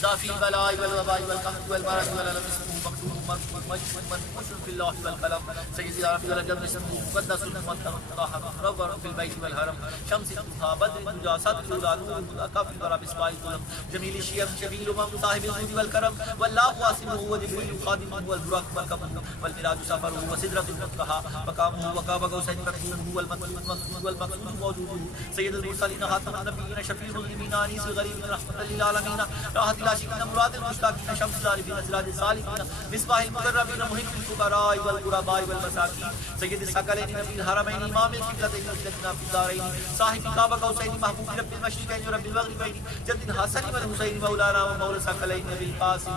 ذافی البلاء والوباء والقحط والمرض والألم اسمه مكتوب مرفوع منفوش في اللوح والقلم سيدي ربي الجد اسمه مقدس المطهر منور في البيت والحرم شمس الضحى بدر الدجى صدر الهدى نور المتقى في الورى بإصباح الظلم جميل الشيم شبيل أمم صاحب الجود والكرم والله واسمه وجبريل خادمه والبراق مركبه والمراج سفره وسدرة المنتهى مقامه وقاب قوسين مكتوبه والمقصود والمقصود موجوده سيد المرسلين خاتم النبيين شفيع المسلمين انيس الغريبين رحمة للعالمين راحة العاشقين مراد المشتاقين شمس العارفين سراج الصالحين مصباح المقربين محب الفقراء والغرباء والمساكين سيد الثقلين نبي الحرمين امام القبلتين سيدنا في الدارين صاحب قاب قوسين محبوب رب المشرقين ورب المغربين جد الحسن والحسين مولانا ومولى الثقلين نبي القاسم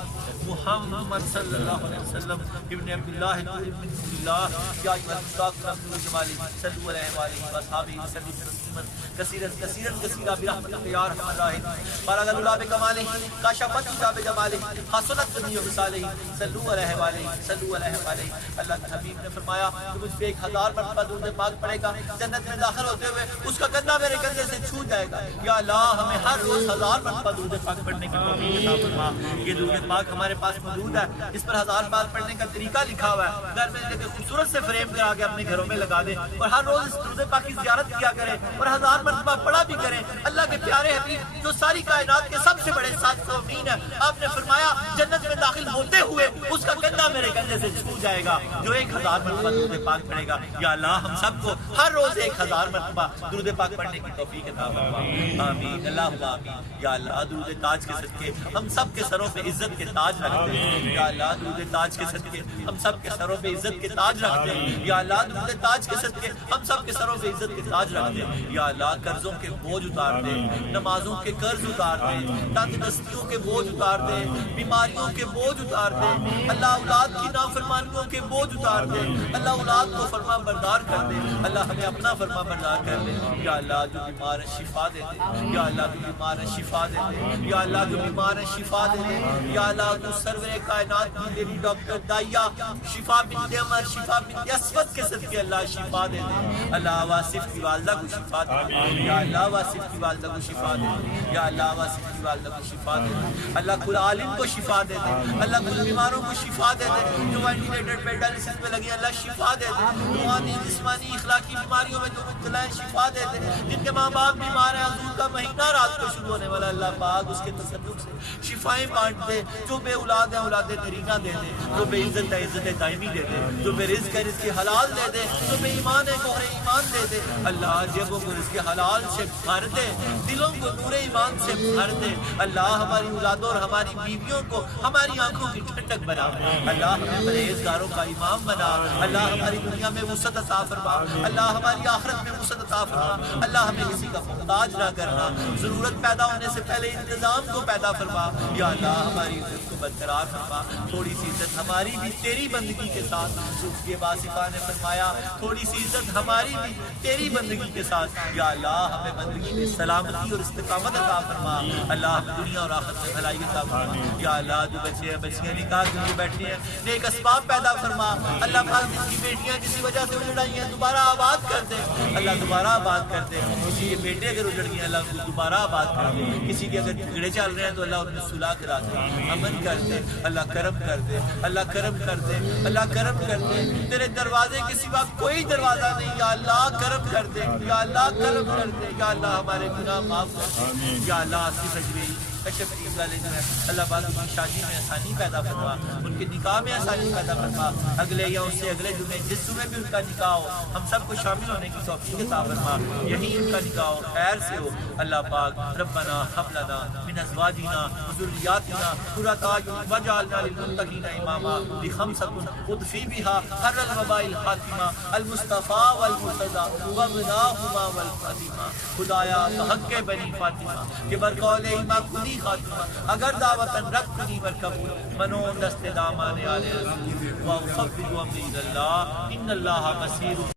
محمد صلى الله عليه وسلم ابن عبد الله ابن الله يا ايها المشتاقون عبد الجمال صلوا عليه وعلى اصحابه وسلموا تسليما كثيرا كثيرا كثيرا برحمتك يا ارحم الراحمين بارك الله بكماله كشفت حجاب جماله حسنت جميع مثاله صلوا عليه وعلى اللہ کے حبیب نے فرمایا کہ مجھ پہ 1000 مرتبہ درود پاک پڑھے گا جنت میں داخل ہوتے ہوئے اس کا کندھا میرے کندھے سے چھو جائے گا. یا اللہ ہمیں ہر روز 1000 مرتبہ درود پاک پڑھنے کی توفیق عطا فرما. یہ درود پاک ہمارے پاس موجود ہے, اس پر 1000 بار پڑھنے کا طریقہ لکھا ہوا ہے. گھر میں لے کے خوبصورت سے فریم کرا کے اپنے گھروں میں لگا دیں اور ہر روز اس درود پاک کی زیارت کیا کریں اور 1000 مرتبہ پڑھا بھی کریں. اللہ کے پیارے حبیب جو ساری کائنات کے سب سے بڑے ساتھین ہیں, آپ نے فرمایا جنت میں داخل ہوتے ہوئے اس کا کندھا میرے کندھے سے چھو جائے گا جو 1000 مرتبہ درود پاک پڑھے گا. یا اللہ ہم سب کو ہر روز 1000 مرتبہ درود پاک پڑھنے کی توفیق عطا فرما. آمین اللہم آمین. یا اللہ درود تاج کے صدقے ہم سب کے سروں پہ عزت کے تاج رکھ دے. یا اللہ درود تاج کے صدقے ہم سب کے سروں پہ عزت کے تاج رکھ دے. یا اللہ درود تاج کے صدقے ہم سب کے سروں پہ عزت کے تاج رکھ دے. یا اللہ قرضوں کے بوجھ اتار دے, نمازوں کے قرض اتار دے, تندرستیوں کے بوجھ اتار دے, بیماریوں کے بوجھ اتار دے. اللہ اولاد کی نافرمانیوں کے بوجھ اتار دے. اللہ اولاد کو فرما بردار کر دے. اللہ ہمیں اپنا فرما بردار کر دے. یا اللہ جو بیمار ہے شفا دے دے. یا اللہ جو بیمار ہے شفا دے دے. یا اللہ جو بیمار ہے شفا دے دے. یا اللہ جو سرور کائنات کی لیڈی ڈاکٹر دائیا شفا بنت عمر شفا بنت اسود کے صدقے اللہ شفا دے دے. اللہ واصف کی والدہ کو شفا دے دے. یا اللہ واصف کی والدہ کو شفا دے دے. یا اللہ واصف کی والدہ کو شفا دے دے. اللہ کل عالم کو شفا دے دے. اللہ کل بیماروں کو شفا دے دے. جو وینٹیلیٹر پہ ڈائلسس پہ لگی اللہ شفا دے دے. روحانی جسمانی اخلاقی بیماریوں میں جو مبتلا ہیں شفا دے دے. جن کے ماں باپ بیمار ہیں حضور کا مہینہ رات کو شروع ہونے والا اللہ پاک اس کے تصرف سے شفائیں بانٹ دے. جو بے اولاد ہیں اولاد نرینہ دے دے. جو بے عزت ہے عزت دائمی دے دے. جو بے رزق ہے رزق حلال دے دے. جو بے ایمان ہے گوہر ایمان دے دے. اللہ جیبوں کو رزق حلال سے بھر دے. دلوں کو نور ایمان سے بھر دے. اللہ ہماری اولادوں اور ہماری بیویوں کو ہماری آنکھوں کی ٹھنڈک بنا. اللہ ہمیں پرہیزگاروں کا امام بنا. اللہ ہماری دنیا میں وسعت عطا فرما. اللہ ہماری آخرت میں وسعت عطا فرما. اللہ ہمیں کسی کا محتاج نہ کرنا. ضرورت پیدا ہونے سے پہلے انتظام کو پیدا فرما. یا اللہ ہماری عزت کو برقرار فرما. تھوڑی سی عزت ہماری بھی تیری بندگی کے ساتھ. صوفی باصفہ نے فرمایا تھوڑی سی عزت ہماری بھی تیری بندگی کے ساتھ. یا اللہ ہمیں بندگی میں سلامتی اور استقامت عطا فرما. اللہ ہمیں دنیا اور آخرت میں بھلائی عطا فرما. یا اللہ جو بچے ہیں بچیاں نکاح کے لیے بیٹھے ہیں نیک اسباب پیدا فرما. اللہ پاک جن کی بیٹیاں کسی وجہ سے اجڑ آئی ہیں دوبارہ آباد کر دے. اللہ دوبارہ آباد کر دے. کسی کے بیٹے اگر اجڑ گئے اللہ کو دوبارہ آباد کر دے. کسی کے اگر جھگڑے چل رہے ہیں تو اللہ ان میں صلح کرا دے. امن کر دے. اللہ کرم کر دے. اللہ کرم کر دے. اللہ کرم کر دے. تیرے دروازے کے سوا کوئی دروازہ نہیں. یا اللہ کرم کر دے. یا اللہ کرم کر دے. یا اللہ ہمارے گناہ معاف کر دے. یا اللہ آصف اجمیری اشرف والے جو ہے اللہ پاک ان کی شادی میں آسانی پیدا فرما. ان کے نکاح میں آسانی پیدا فرما. اگلے یا اس سے اگلے جمعے جس جمعے بھی ان کا نکاح ہو ہم سب کو شامل ہونے کی توفیق عطا فرما. یہی ان کا نکاح ہو خیر سے ہو. اللہ پاک ربنا هب لنا من ازواجنا وذرياتنا قرة اعين واجعلنا للمتقين اماما بخمسة اضفي بها حر الوباء الحاتمة المصطفى والمرتضى وابناهما والفاطمة. خدایا حق بنی فاطمہ کہ برقول امام خودی خاتمہ اگر دعوتاً رد کنی برکبول منون دست دامان آل رسول وفقد امید اللہ ان اللہ بصیر